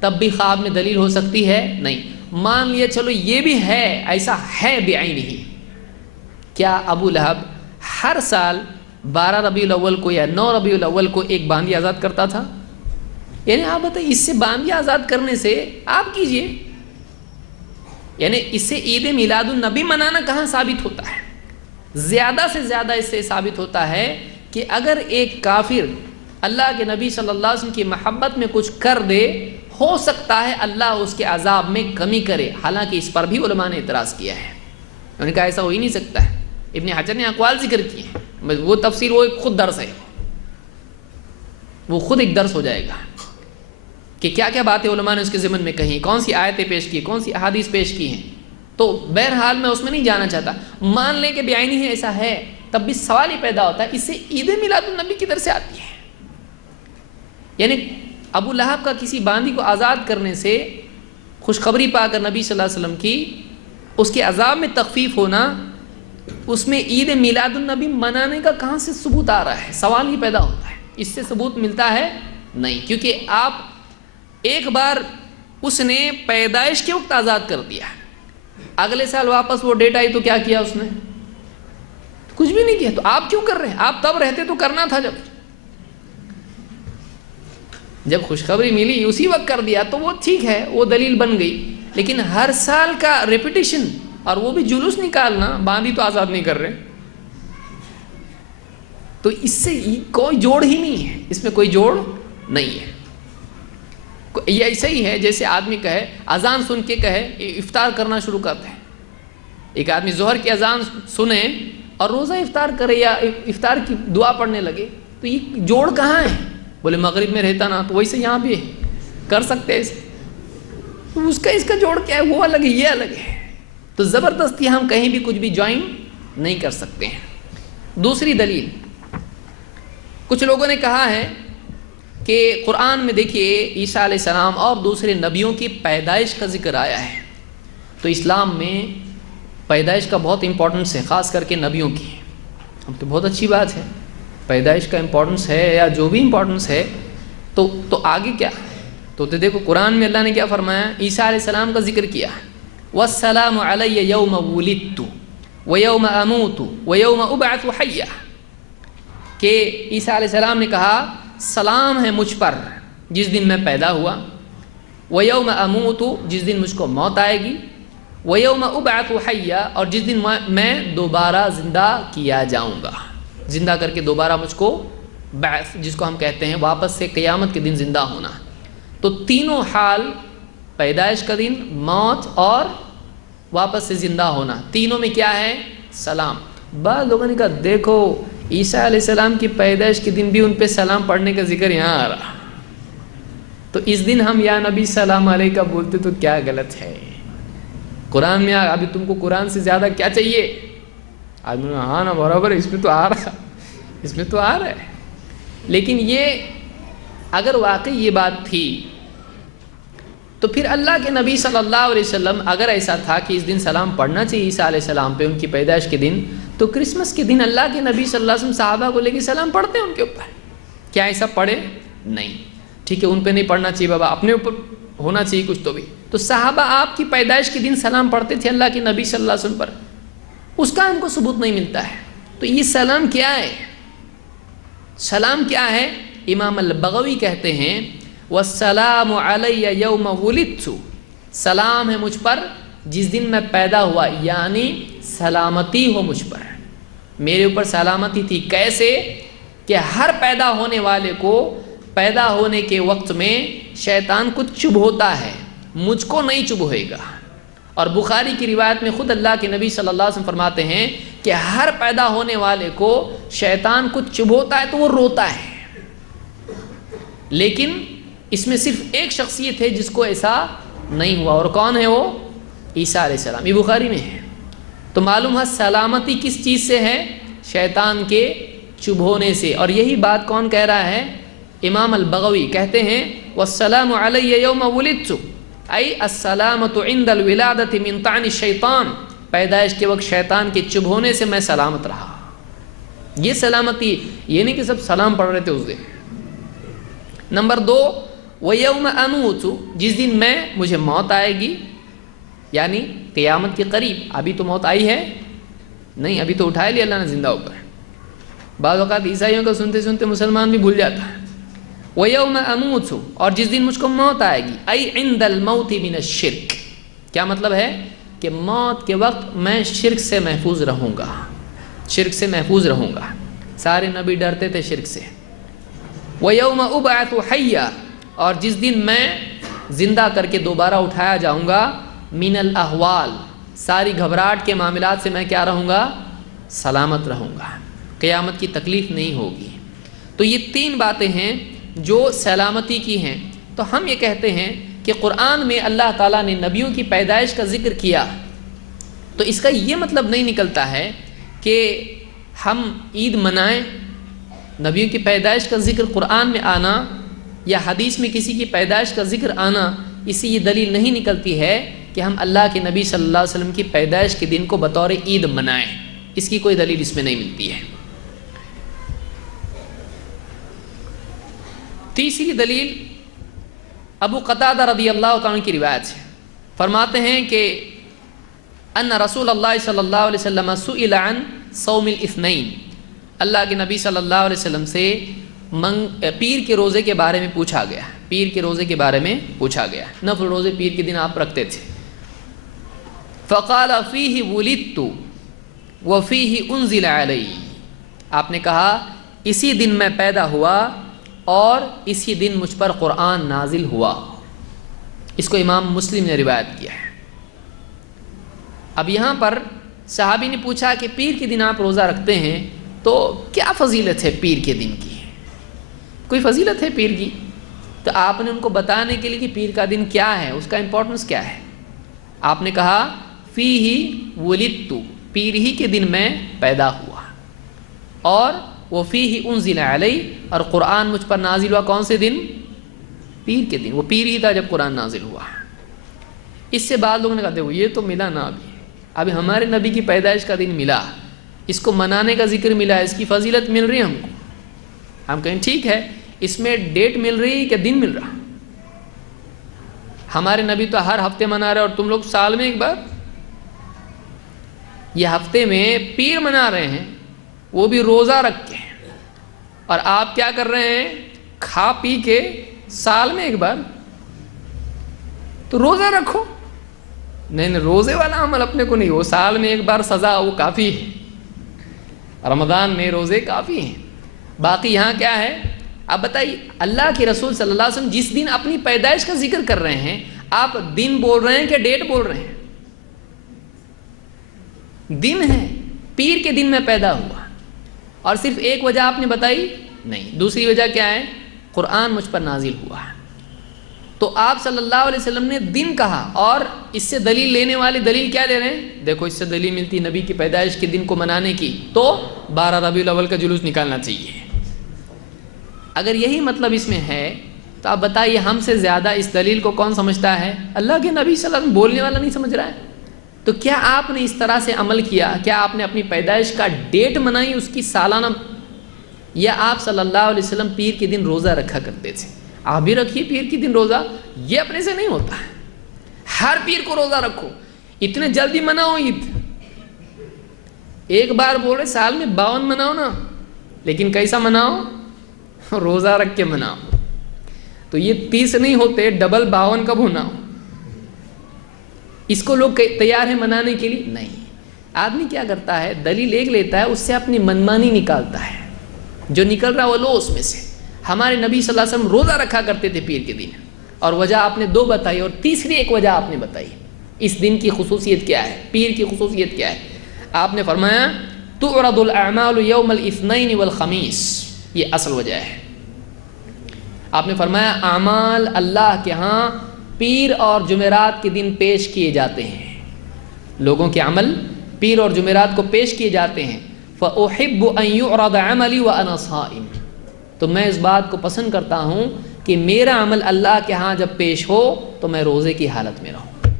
تب بھی خواب میں دلیل ہو سکتی ہے نہیں۔ مان لیا چلو یہ بھی ہے، ایسا ہے بعینہ، کیا ابو لہب ہر سال 12 ربیع الاول کو یا 9 ربیع الاول کو ایک باندی آزاد کرتا تھا؟ یعنی آپ بتائیں اس سے باندی آزاد کرنے سے آپ کیجئے، یعنی اس سے عید میلاد النبی منانا کہاں ثابت ہوتا ہے؟ زیادہ سے زیادہ اس سے ثابت ہوتا ہے کہ اگر ایک کافر اللہ کے نبی صلی اللہ علیہ وسلم کی محبت میں کچھ کر دے، ہو سکتا ہے اللہ اس کے عذاب میں کمی کرے، حالانکہ اس پر بھی علماء نے اعتراض کیا ہے، انہوں نے کہا ایسا ہو ہی نہیں سکتا ہے۔ ابن حجر نے اقوال ذکر کیے ہیں، وہ تفسیر وہ ایک خود درس ہے، وہ خود ایک درس ہو جائے گا کہ کیا کیا باتیں علماء نے اس کے ضمن میں کہیں، کون سی آیتیں پیش کی، کون سی احادیث پیش کی ہیں۔ تو بہرحال میں اس میں نہیں جانا چاہتا، مان لیں کہ بعینی ہے ایسا ہے، تب بھی سوال ہی پیدا ہوتا ہے اس سے عید میلاد النبی کدھر سے آتی ہے؟ یعنی ابو لہب کا کسی باندی کو آزاد کرنے سے خوشخبری پا کر نبی صلی اللہ علیہ وسلم کی اس کے عذاب میں تخفیف ہونا، اس میں عید میلاد النبی منانے کا کہاں سے ثبوت آ رہا ہے؟ سوال ہی پیدا ہوتا ہے، اس سے ثبوت ملتا ہے نہیں، کیونکہ آپ ایک بار اس نے پیدائش کے وقت آزاد کر دیا، اگلے سال واپس وہ ڈیٹ آئی تو کیا کیا اس نے؟ کچھ بھی نہیں کیا۔ تو آپ کیوں کر رہے ہیں؟ آپ تب رہتے تو کرنا تھا، جب خوشخبری ملی اسی وقت کر دیا تو وہ ٹھیک ہے، وہ دلیل بن گئی، لیکن ہر سال کا ریپیٹیشن اور وہ بھی جلوس نکالنا، باندھی تو آزاد نہیں کر رہے، تو اس سے کوئی جوڑ ہی نہیں ہے، اس میں کوئی جوڑ نہیں ہے۔ یہ ایسا ہی ہے جیسے آدمی کہے، اذان سن کے کہے افطار کرنا شروع کرتے ہیں۔ ایک آدمی ظہر کی اذان سنے اور روزہ افطار کرے یا افطار کی دعا پڑھنے لگے، تو یہ جوڑ کہاں ہے؟ بولے مغرب میں رہتا نا، تو ویسے یہاں بھی کر سکتے ہیں، تو اس کا جوڑ کیا ہے؟ وہ الگ ہے، یہ الگ ہے۔ تو زبردستی ہم کہیں بھی کچھ بھی جوائن نہیں کر سکتے ہیں۔ دوسری دلیل، کچھ لوگوں نے کہا ہے کہ قرآن میں دیکھیے عیسیٰ علیہ السلام اور دوسرے نبیوں کی پیدائش کا ذکر آیا ہے، تو اسلام میں پیدائش کا بہت امپورٹنس ہے، خاص کر کے نبیوں کی۔ اب تو بہت اچھی بات ہے، پیدائش کا امپورٹنس ہے یا جو بھی امپورٹنس ہے، تو آگے کیا؟ تو دیکھو قرآن میں اللہ نے کیا فرمایا؟ عیسیٰ علیہ السلام کا ذکر کیا، وَالسَّلَامُ عَلَيَّ يَوْمَ وُلِدتُّ وَيَوْمَ أَمُوتُ وَيَوْمَ أُبْعَثُ حَيًّا، کہ عیسیٰ علیہ السلام نے کہا سلام ہے مجھ پر جس دن میں پیدا ہوا، وَيَوْمَ أَمُوتُ جس دن مجھ کو موت آئے گی، وَيَوْمَ أُبْعَثُ حَيًّا اور جس دن میں دوبارہ زندہ کیا جاؤں گا، زندہ کر کے دوبارہ مجھ کو بعث جس کو ہم کہتے ہیں واپس سے قیامت کے دن زندہ ہونا۔ تو تینوں حال، پیدائش کا دن، موت اور واپس سے زندہ ہونا، تینوں میں کیا ہے؟ سلام۔ بعض لوگوں نے کہا دیکھو عیسیٰ علیہ السلام کی پیدائش کے دن بھی ان پہ سلام پڑھنے کا ذکر یہاں آ رہا، تو اس دن ہم یا نبی سلام علیہ کا بولتے تو کیا غلط ہے؟ قرآن میں ابھی تم کو قرآن سے زیادہ کیا چاہیے؟ آدمی ہاں نا برابر، اس میں تو آ رہا، اس میں تو آ رہا ہے. لیکن یہ اگر واقعی یہ بات تھی تو پھر اللہ کے نبی صلی اللہ علیہ وسلم اگر ایسا تھا کہ اس دن سلام پڑھنا چاہیے عیسیٰ علیہ السلام پہ ان کی پیدائش کے دن، تو کرسمس کے دن اللہ کے نبی صلی اللہ علیہ وسلم صحابہ کو لے کے سلام پڑھتے ہیں ان کے اوپر. کیا ایسا پڑھے؟ نہیں. ٹھیک ہے ان پہ نہیں پڑھنا چاہیے بابا، اپنے اوپر ہونا چاہیے کچھ تو بھی. تو صحابہ آپ کی پیدائش کے دن سلام پڑھتے تھے اللہ کے نبی صلی اللہ علیہ وسلم پر، اس کا ہم کو ثبوت نہیں ملتا ہے. تو یہ سلام کیا ہے؟ سلام کیا ہے؟ امام البغوی کہتے ہیں والسلام علی یوم ولدت، سلام ہے مجھ پر جس دن میں پیدا ہوا، یعنی سلامتی ہو مجھ پر، میرے اوپر سلامتی تھی. کیسے؟ کہ ہر پیدا ہونے والے کو پیدا ہونے کے وقت میں شیطان کچھ چبھوتا ہے، مجھ کو نہیں چبھوئے گا. اور بخاری کی روایت میں خود اللہ کے نبی صلی اللہ علیہ وسلم فرماتے ہیں کہ ہر پیدا ہونے والے کو شیطان کچھ چبھوتا ہے تو وہ روتا ہے. لیکن اس میں صرف ایک شخصیت ہے جس کو ایسا نہیں ہوا، اور کون ہے وہ؟ عیسیٰ علیہ السلام. یہ بخاری میں ہے. تو معلوم ہے سلامتی کس چیز سے ہے؟ شیطان کے چبھونے سے. اور یہی بات کون کہہ رہا ہے؟ امام البغوی کہتے ہیں والسلام علی یوم ولدت ای السلامۃ عند الولادۃ من طعن الشیطان، پیدائش کے وقت شیطان کے چبھونے سے میں سلامت رہا. یہ سلامتی، یہ نہیں کہ سب سلام پڑھ رہے تھے اس دن. نمبر 2 وَيَوْمَ أَمُوتُ، جس دن مجھے موت آئے گی، یعنی قیامت کے قریب. ابھی تو موت آئی ہے نہیں، ابھی تو اٹھا لیا اللہ نے زندہ اوپر. بعض اوقات عیسائیوں کا سنتے سنتے مسلمان بھی بھول جاتا ہے. وَيَوْمَ أَمُوتُ، اور جس دن مجھ کو موت آئے گی، اَيْ عِنْدَ الْمَوْتِ مِنَ الشِّرْكِ، کیا مطلب ہے؟ کہ موت کے وقت میں شرک سے محفوظ رہوں گا، شرک سے محفوظ رہوں گا. سارے نبی ڈرتے تھے شرک سے. وَيَوْمَ أُبْعَثُ حَيًّا، اور جس دن میں زندہ کر کے دوبارہ اٹھایا جاؤں گا، من الاحوال، ساری گھبراہٹ کے معاملات سے میں کیا رہوں گا؟ سلامت رہوں گا، قیامت کی تکلیف نہیں ہوگی. تو یہ 3 باتیں ہیں جو سلامتی کی ہیں. تو ہم یہ کہتے ہیں کہ قرآن میں اللہ تعالیٰ نے نبیوں کی پیدائش کا ذکر کیا، تو اس کا یہ مطلب نہیں نکلتا ہے کہ ہم عید منائیں. نبیوں کی پیدائش کا ذکر قرآن میں آنا یا حدیث میں کسی کی پیدائش کا ذکر آنا، اس سے یہ دلیل نہیں نکلتی ہے کہ ہم اللہ کے نبی صلی اللہ علیہ وسلم کی پیدائش کے دن کو بطور عید منائیں. اس کی کوئی دلیل اس میں نہیں ملتی ہے. تیسری دلیل ابو قتادہ رضی اللہ تعالیٰ کی روایت ہے. فرماتے ہیں کہ ان رسول اللہ صلی اللہ علیہ وسلم سئل عن صوم الاثنین، اللہ کے نبی صلی اللہ علیہ وسلم سے پیر کے روزے کے بارے میں پوچھا گیا. پیر کے روزے کے بارے میں پوچھا گیا. نفل روزے پیر کے دن آپ رکھتے تھے. فقال فیہ ولدت وفیہ انزل علی، آپ نے کہا اسی دن میں پیدا ہوا اور اسی دن مجھ پر قرآن نازل ہوا. اس کو امام مسلم نے روایت کیا ہے. اب یہاں پر صحابی نے پوچھا کہ پیر کے دن آپ روزہ رکھتے ہیں تو کیا فضیلت ہے پیر کے دن کی؟ کوئی فضیلت ہے پیر کی؟ تو آپ نے ان کو بتانے کے لیے کہ پیر کا دن کیا ہے، اس کا امپورٹنس کیا ہے، آپ نے کہا فیہ ولدت، پیر ہی کے دن میں پیدا ہوا، اور وہ فیہ انزل علی، اور قرآن مجھ پر نازل ہوا کون سے دن؟ پیر کے دن. وہ پیر ہی تھا جب قرآن نازل ہوا. اس سے بعض لوگوں نے کہا دیکھو یہ تو ملا نا، ابھی ہمارے نبی کی پیدائش کا دن ملا، اس کو منانے کا ذکر ملا، اس کی فضیلت مل رہی ہے ہم کو. ہم کہیں ٹھیک ہے، اس میں ڈیٹ مل رہی کہ دن مل رہا؟ ہمارے نبی تو ہر ہفتے منا رہے اور تم لوگ سال میں ایک بار. یہ ہفتے میں پیر منا رہے ہیں، وہ بھی روزہ رکھ کے، اور آپ کیا کر رہے ہیں؟ کھا پی کے سال میں ایک بار. تو روزہ رکھو. نہیں روزے والا عمل اپنے کو نہیں، وہ سال میں ایک بار سزا وہ کافی ہے. رمضان میں روزے کافی ہیں. باقی یہاں کیا ہے؟ آپ بتائیے، اللہ کے رسول صلی اللہ علیہ وسلم جس دن اپنی پیدائش کا ذکر کر رہے ہیں، آپ دن بول رہے ہیں کہ ڈیٹ بول رہے ہیں؟ دن ہے، پیر کے دن میں پیدا ہوا. اور صرف ایک وجہ آپ نے بتائی نہیں، دوسری وجہ کیا ہے؟ قرآن مجھ پر نازل ہوا. تو آپ صلی اللہ علیہ وسلم نے دن کہا، اور اس سے دلیل لینے والے دلیل کیا دے رہے ہیں؟ دیکھو اس سے دلیل ملتی نبی کی پیدائش کے دن کو منانے کی، تو 12 ربیع الاول کا جلوس نکالنا چاہیے۔ اگر یہی مطلب اس میں ہے تو آپ بتائیے ہم سے زیادہ اس دلیل کو کون سمجھتا ہے؟ اللہ کے نبی صلی اللہ علیہ وسلم بولنے والا نہیں سمجھ رہا ہے۔ تو کیا آپ نے اس طرح سے عمل کیا؟ کیا آپ نے اپنی پیدائش کا ڈیٹ منائی اس کی سالانہ؟ یا آپ صلی اللہ علیہ وسلم پیر کے دن روزہ رکھا کرتے تھے؟ آپ بھی رکھیے پیر کے دن روزہ، یہ اپنے سے نہیں ہوتا ہے۔ ہر پیر کو روزہ رکھو، اتنے جلدی مناؤ عید، ایک بار بول رہے سال میں 52 مناؤ نا، لیکن کیسا مناؤ؟ روزہ رکھ کے مناؤ۔ تو یہ 30 نہیں ہوتے، ڈبل 52 کب ہونا ہو؟ اس کو لوگ تیار ہیں منانے کے لیے؟ نہیں۔ آدمی کیا کرتا ہے؟ دلیل ایک لیتا ہے، اس سے اپنی منمانی نکالتا ہے، جو نکل رہا وہ لو اس میں سے۔ ہمارے نبی صلی اللہ علیہ وسلم روزہ رکھا کرتے تھے پیر کے دن، اور وجہ آپ نے 2 بتائی، اور تیسری ایک وجہ آپ نے بتائی۔ اس دن کی خصوصیت کیا ہے؟ پیر کی خصوصیت کیا ہے؟ آپ نے فرمایا تعرض الاعمال یوم الاثنین والخمیس، یہ اصل وجہ ہے۔ آپ نے فرمایا اعمال اللہ کے ہاں پیر اور جمعرات کے دن پیش کیے جاتے ہیں، لوگوں کے عمل پیر اور جمعرات کو پیش کیے جاتے ہیں۔ فأحب ان يعرض عملی وانا صائم، تو میں اس بات کو پسند کرتا ہوں کہ میرا عمل اللہ کے ہاں جب پیش ہو تو میں روزے کی حالت میں رہوں۔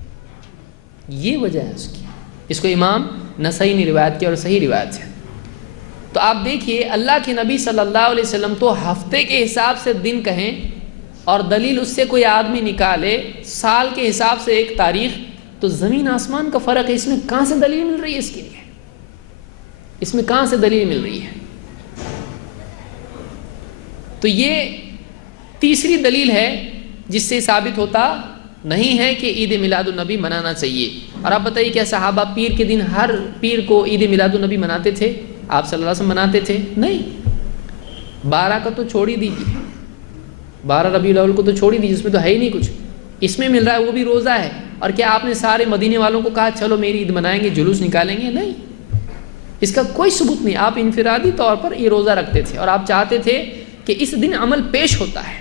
یہ وجہ ہے اس کی۔ اس کو امام نسائی نے روایت کیا اور صحیح روایت ہے۔ تو آپ دیکھیے اللہ کے نبی صلی اللہ علیہ وسلم تو ہفتے کے حساب سے دن کہیں، اور دلیل اس سے کوئی آدمی نکالے سال کے حساب سے ایک تاریخ، تو زمین آسمان کا فرق ہے۔ اس میں کہاں سے دلیل مل رہی ہے اس کے لیے؟ اس میں کہاں سے دلیل مل رہی ہے؟ تو یہ تیسری دلیل ہے جس سے ثابت ہوتا نہیں ہے کہ عید میلاد النبی منانا چاہیے۔ اور آپ بتائیے کیا صحابہ پیر کے دن ہر پیر کو عید میلاد النبی مناتے تھے؟ آپ صلی اللہ علیہ وسلم مناتے تھے؟ نہیں۔ 12 کا تو چھوڑ ہی دیجیے، 12 ربیع الاول کو تو چھوڑ ہی دیجیے، اس میں تو ہے ہی نہیں کچھ۔ اس میں مل رہا ہے وہ بھی روزہ ہے۔ اور کیا آپ نے سارے مدینے والوں کو کہا چلو میری عید منائیں گے، جلوس نکالیں گے؟ نہیں، اس کا کوئی ثبوت نہیں۔ آپ انفرادی طور پر یہ روزہ رکھتے تھے، اور آپ چاہتے تھے کہ اس دن عمل پیش ہوتا ہے،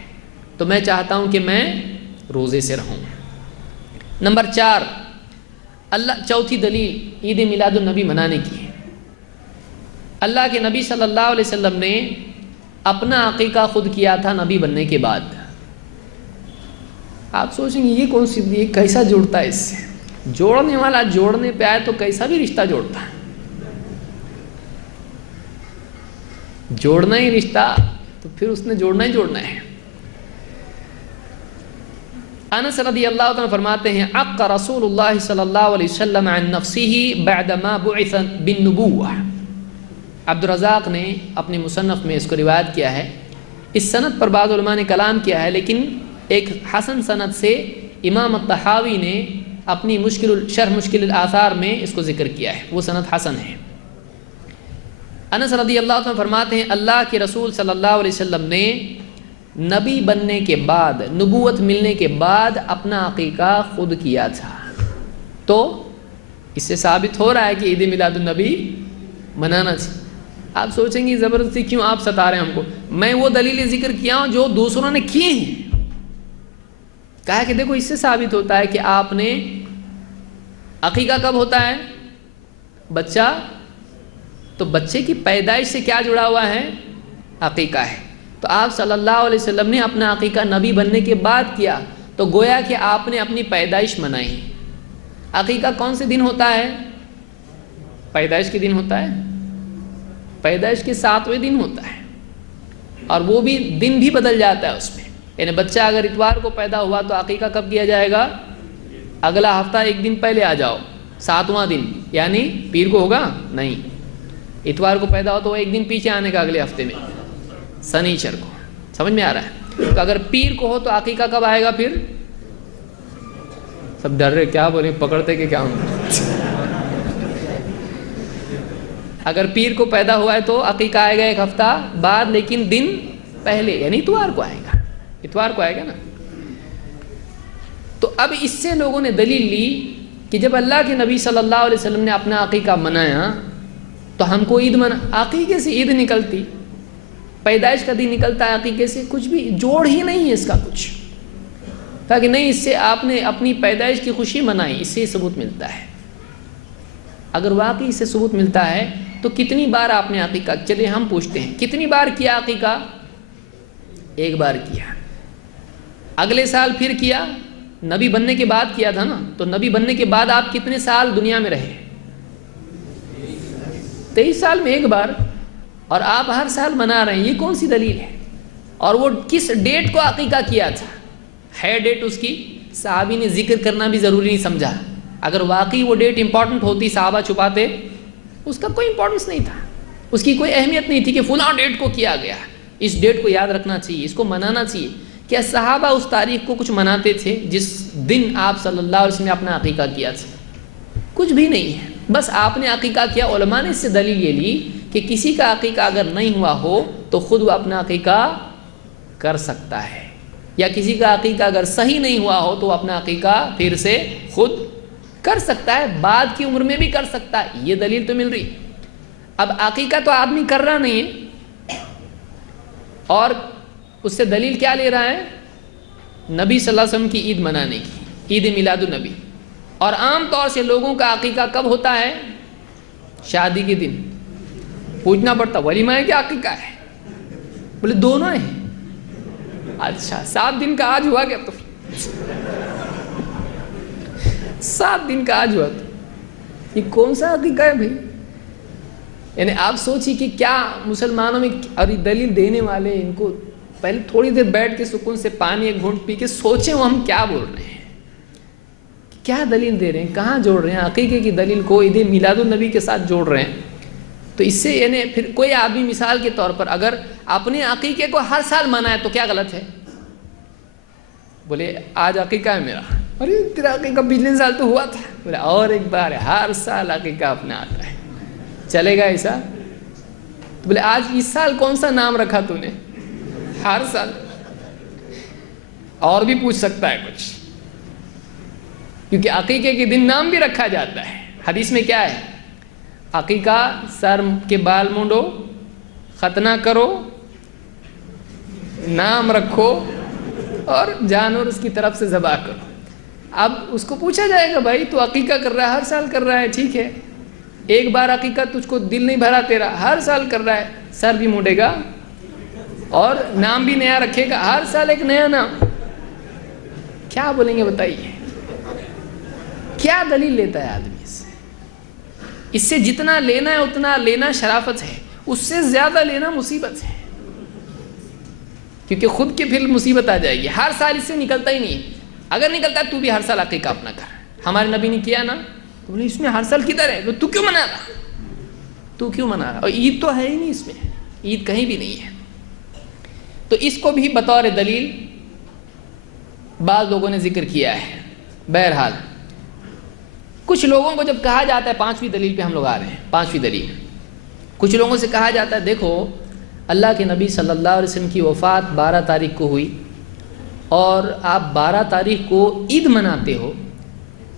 تو میں چاہتا ہوں کہ میں روزے سے رہوں۔ نمبر 4، چوتھی دلیل عید میلاد النبی منانے کی ہے۔ اللہ کے نبی صلی اللہ علیہ وسلم نے اپنا عقیقہ خود کیا تھا نبی بننے کے بعد۔ آپ سوچیں گے یہ کون سی، یہ کیسا جوڑتا ہے اس سے؟ جوڑنے والا جوڑنے پہ آئے تو کیسا بھی رشتہ جوڑتا ہے، جوڑنا ہی رشتہ تو پھر اس نے جوڑنا ہی جوڑنا ہے۔ انس رضی اللہ عنہ فرماتے ہیں عق رسول اللہ صلی اللہ علیہ وسلم عن نفسه بعدما بعث بالنبوہ۔ عبدالرزاق نے اپنی مصنف میں اس کو روایت کیا ہے۔ اس سند پر بعض علماء نے کلام کیا ہے، لیکن ایک حسن سند سے امام الطحاوی نے اپنی شرح مشکل الاثار میں اس کو ذکر کیا ہے، وہ سند حسن ہے۔ انس رضی اللہ عنہ فرماتے ہیں اللہ کے رسول صلی اللہ علیہ وسلم نے نبی بننے کے بعد، نبوت ملنے کے بعد اپنا عقیقہ خود کیا تھا۔ تو اس سے ثابت ہو رہا ہے کہ عید میلاد النبی منانا چاہیے۔ آپ سوچیں گے زبردستی کیوں آپ ستا رہے ہیں ہم کو؟ میں وہ دلیلیں ذکر کیا ہوں جو دوسروں نے کیے ہیں۔ کہا کہ دیکھو اس سے ثابت ہوتا ہے کہ آپ نے، عقیقہ کب ہوتا ہے؟ بچہ، تو بچے کی پیدائش سے کیا جڑا ہوا ہے؟ عقیقہ ہے۔ تو آپ صلی اللہ علیہ وسلم نے اپنا عقیقہ نبی بننے کے بعد کیا، تو گویا کہ آپ نے اپنی پیدائش منائی۔ عقیقہ کون سے دن ہوتا ہے؟ پیدائش کے دن ہوتا ہے، پیدائش کے 7ویں دن ہوتا ہے، اور وہ بھی دن بھی بدل جاتا ہے اس میں۔ یعنی بچہ اگر اتوار کو پیدا ہوا تو عقیقہ کب کیا جائے گا؟ اگلا ہفتہ ایک دن پہلے آ جاؤ، 7واں دن، یعنی پیر کو ہوگا نہیں، اتوار کو پیدا ہو تو ایک دن پیچھے آنے کا اگلے ہفتے میں، سنیچر کو۔ سمجھ میں آ رہا ہے؟ تو اگر پیر کو ہو تو عقیقہ کب آئے گا پھر؟ سب ڈر رہے کیا بولیں، پکڑتے کہ کیا ہوں؟ اگر پیر کو پیدا ہوا ہے تو عقیقہ آئے گا ایک ہفتہ بعد، لیکن دن پہلے، یعنی اتوار کو آئے گا، اتوار کو آئے گا نا۔ تو اب اس سے لوگوں نے دلیل لی کہ جب اللہ کے نبی صلی اللہ علیہ وسلم نے اپنا عقیقہ منایا تو ہم کو عید عقیقے سے عید نکلتی، پیدائش کا دن نکلتا ہے عقیقے سے، کچھ بھی جوڑ ہی نہیں ہے اس کا کچھ۔ کہا کہ نہیں، اس سے آپ نے اپنی پیدائش کی خوشی منائی، اس سے ثبوت ملتا ہے۔ اگر واقعی اس سے ثبوت ملتا ہے تو کتنی بار آپ نے عقیقہ، چلے ہم پوچھتے ہیں کتنی بار کیا عقیقہ؟ ایک بار کیا، اگلے سال پھر کیا، نبی بننے کے بعد کیا تھا نا، تو نبی بننے کے بعد آپ کتنے سال دنیا میں رہے؟ 23 سال میں ایک بار، اور آپ ہر سال منا رہے ہیں، یہ کون سی دلیل ہے؟ اور وہ کس ڈیٹ کو عقیقہ کیا تھا؟ ہے ڈیٹ اس کی صحابی نے ذکر کرنا بھی ضروری نہیں سمجھا۔ اگر واقعی وہ ڈیٹ امپورٹنٹ ہوتی صحابہ چھپاتے، اس کا کوئی امپورٹنس نہیں تھا، اس کی کوئی اہمیت نہیں تھی کہ فلاں ڈیٹ کو کیا گیا، اس ڈیٹ کو یاد رکھنا چاہیے، اس کو منانا چاہیے۔ کیا صحابہ اس تاریخ کو کچھ مناتے تھے جس دن آپ صلی اللہ علیہ وسلم نے اپنا عقیقہ کیا تھا؟ کچھ بھی نہیں ہے، بس آپ نے عقیقہ کیا۔ علماء نے اس سے دلیل یہ لی کہ کسی کا عقیقہ اگر نہیں ہوا ہو تو خود وہ اپنا عقیقہ کر سکتا ہے، یا کسی کا عقیقہ اگر صحیح نہیں ہوا ہو تو اپنا عقیقہ پھر سے خود کر سکتا ہے، بعد کی عمر میں بھی کر سکتا ہے۔ یہ دلیل تو مل رہی۔ اب عقیقہ تو آدمی کر رہا نہیں ہے، اور اس سے دلیل کیا لے رہا ہے؟ نبی صلی اللہ علیہ وسلم کی عید منانے کی، عید میلاد النبی۔ اور عام طور سے لوگوں کا عقیقہ کب ہوتا ہے؟ شادی کے دن۔ پوچھنا پڑتا ولیمہ ہے کہ عقیقہ ہے؟ بولے دونوں ہیں۔ اچھا 7 دن کا آج ہوا کیا؟ تو 7 دن کا آج ہوا، تو یہ کون سا عقیقہ ہے بھائی؟ یعنی آپ سوچیے کہ کیا مسلمانوں میں، اور یہ دلیل دینے والے ان کو پہلے تھوڑی دیر بیٹھ کے سکون سے پانی ایک گھونٹ پی کے سوچیں وہ ہم کیا بول رہے ہیں، کیا دلیل دے رہے ہیں، کہاں جوڑ رہے ہیں؟ عقیقے کی دلیل کو عید میلاد النبی کے ساتھ جوڑ رہے ہیں۔ تو اس سے یعنی پھر کوئی آدمی مثال کے طور پر اگر اپنے عقیقے کو ہر سال منائے تو کیا غلط ہے؟ بولے آج عقیقہ ہے میرا، ارے تیرا عقیقہ پچھلے سال تو ہوا تھا، بولے اور ایک بار ہے، ہر سال عقیقہ اپنا آتا ہے، چلے گا ایسا؟ تو بولے آج اس سال کون سا نام رکھا تو نے؟ ہر سال اور بھی پوچھ سکتا ہے کچھ، کیونکہ عقیقے کے دن نام بھی رکھا جاتا ہے۔ حدیث میں کیا ہے؟ عقیقہ سر کے بال مونڈو، ختنہ کرو، نام رکھو، اور جانور اس کی طرف سے ذبح کرو۔ اب اس کو پوچھا جائے گا بھائی تو عقیقہ کر رہا ہے، ہر سال کر رہا ہے، ٹھیک ہے، ایک بار عقیقہ تجھ کو دل نہیں بھرا تیرا، ہر سال کر رہا ہے، سر بھی مونڈے گا اور نام بھی نیا رکھے گا، ہر سال ایک نیا نام، کیا بولیں گے بتائیے؟ کیا دلیل لیتا ہے آدمی اس سے؟ اس سے جتنا لینا ہے اتنا لینا شرافت ہے، اس سے زیادہ لینا مصیبت ہے، کیونکہ خود کے پھر مصیبت آ جائے گی۔ ہر سال اس سے نکلتا ہی نہیں، اگر نکلتا ہے تو بھی ہر سال عقیقہ اپنا کر۔ ہمارے نبی نے کیا نا، تو بولے اس میں ہر سال کدھر ہے؟ تو کیوں منا رہا؟ تو کیوں منا رہا؟ اور عید تو ہے ہی نہیں، اس میں عید کہیں بھی نہیں ہے۔ تو اس کو بھی بطور دلیل بعض لوگوں نے ذکر کیا ہے۔ بہرحال کچھ لوگوں کو جب کہا جاتا ہے، 5ویں دلیل پہ ہم لوگ آ رہے ہیں، 5ویں دلیل، کچھ لوگوں سے کہا جاتا ہے دیکھو اللہ کے نبی صلی اللہ علیہ وسلم کی وفات 12 تاریخ کو ہوئی، اور آپ 12 تاریخ کو عید مناتے ہو،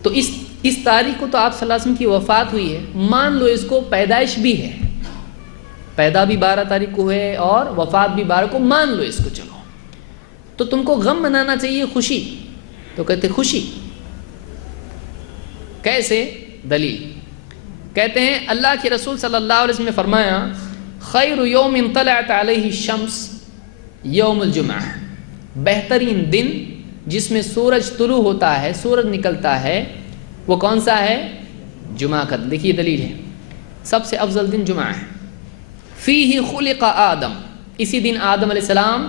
تو اس تاریخ کو تو آپ صلی اللہ علیہ وسلم کی وفات ہوئی ہے، مان لو اس کو پیدائش بھی ہے، پیدا بھی 12 تاریخ کو ہے اور وفات بھی 12 کو، مان لو اس کو، چلو تو تم کو غم منانا چاہیے، خوشی؟ تو کہتے خوشی کیسے؟ دلیل کہتے ہیں اللہ کے رسول صلی اللہ علیہ وسلم نے فرمایا خیر یوم طلعت علیہ الشمس یوم الجمعہ، بہترین دن جس میں سورج طلوع ہوتا ہے، سورج نکلتا ہے، وہ کون سا ہے؟ جمعہ کا۔ دیکھیے دلیل ہے، سب سے افضل دن جمعہ ہے۔ فیہ خلق آدم، اسی دن آدم علیہ السلام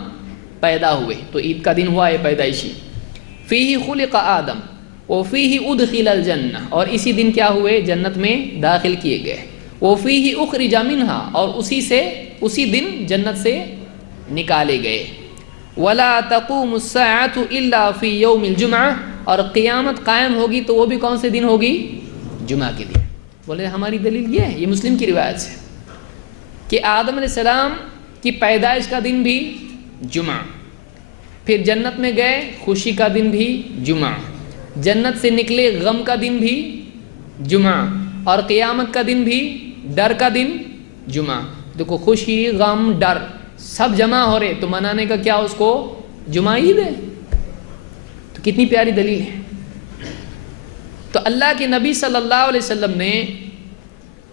پیدا ہوئے، تو عید کا دن ہوا ہے پیدائشی۔ فیہ خلق آدم وفیہ ادخل الجنہ، اور اسی دن کیا ہوئے؟ جنت میں داخل کیے گئے۔ وفیہ اخرج منہا، اور اسی دن جنت سے نکالے گئے۔ ولا تقوم الساعۃ الا فی یوم الجمعہ، اور قیامت قائم ہوگی تو وہ بھی کون سے دن ہوگی؟ جمعہ کے دن۔ بولے ہماری دلیل یہ ہے، یہ مسلم کی روایت ہے کہ آدم علیہ السلام کی پیدائش کا دن بھی جمعہ، پھر جنت میں گئے خوشی کا دن بھی جمعہ، جنت سے نکلے غم کا دن بھی جمعہ، اور قیامت کا دن بھی ڈر کا دن جمعہ۔ دیکھو خوشی، غم، ڈر سب جمع ہو رہے، تو منانے کا کیا اس کو؟ جمعہ عید ہے۔ تو تو کتنی پیاری دلیل ہے. تو اللہ کے نبی صلی اللہ علیہ وسلم نے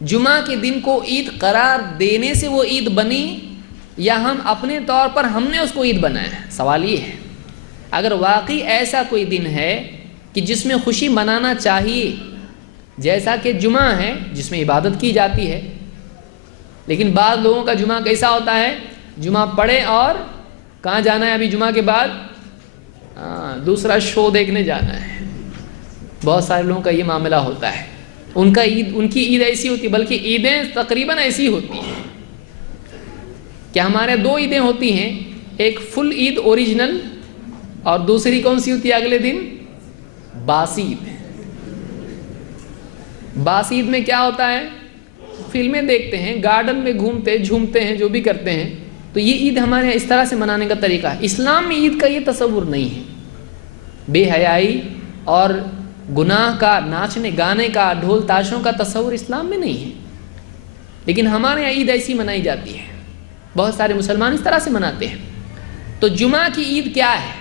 جمعہ کے دن کو عید قرار دینے سے وہ عید بنی یا ہم اپنے طور پر ہم نے اس کو عید بنایا؟ سوال یہ ہے. اگر واقعی ایسا کوئی دن ہے کہ جس میں خوشی منانا چاہیے، جیسا کہ جمعہ ہے جس میں عبادت کی جاتی ہے، لیکن بعض لوگوں کا جمعہ کیسا ہوتا ہے؟ جمعہ پڑھے اور کہاں جانا ہے ابھی جمعہ کے بعد؟ دوسرا شو دیکھنے جانا ہے. بہت سارے لوگوں کا یہ معاملہ ہوتا ہے. ان کی عید ایسی ہوتی، بلکہ عیدیں تقریباً ایسی ہوتی ہیں کہ ہمارے 2 عیدیں ہوتی ہیں، ایک فل عید اوریجنل اور دوسری کون سی ہوتی ہے اگلے دن؟ باسی عید. باسی عید میں کیا ہوتا ہے؟ فلمیں دیکھتے ہیں، گارڈن میں گھومتے جھومتے ہیں، جو بھی کرتے ہیں. تو یہ عید ہمارے اس طرح سے منانے کا طریقہ ہے. اسلام میں عید کا یہ تصور نہیں ہے. بے حیائی اور گناہ کا، ناچنے گانے کا، ڈھول تاشوں کا تصور اسلام میں نہیں ہے. لیکن ہمارے یہاں عید ایسی منائی جاتی ہے. بہت سارے مسلمان اس طرح سے مناتے ہیں. تو جمعہ کی عید کیا ہے؟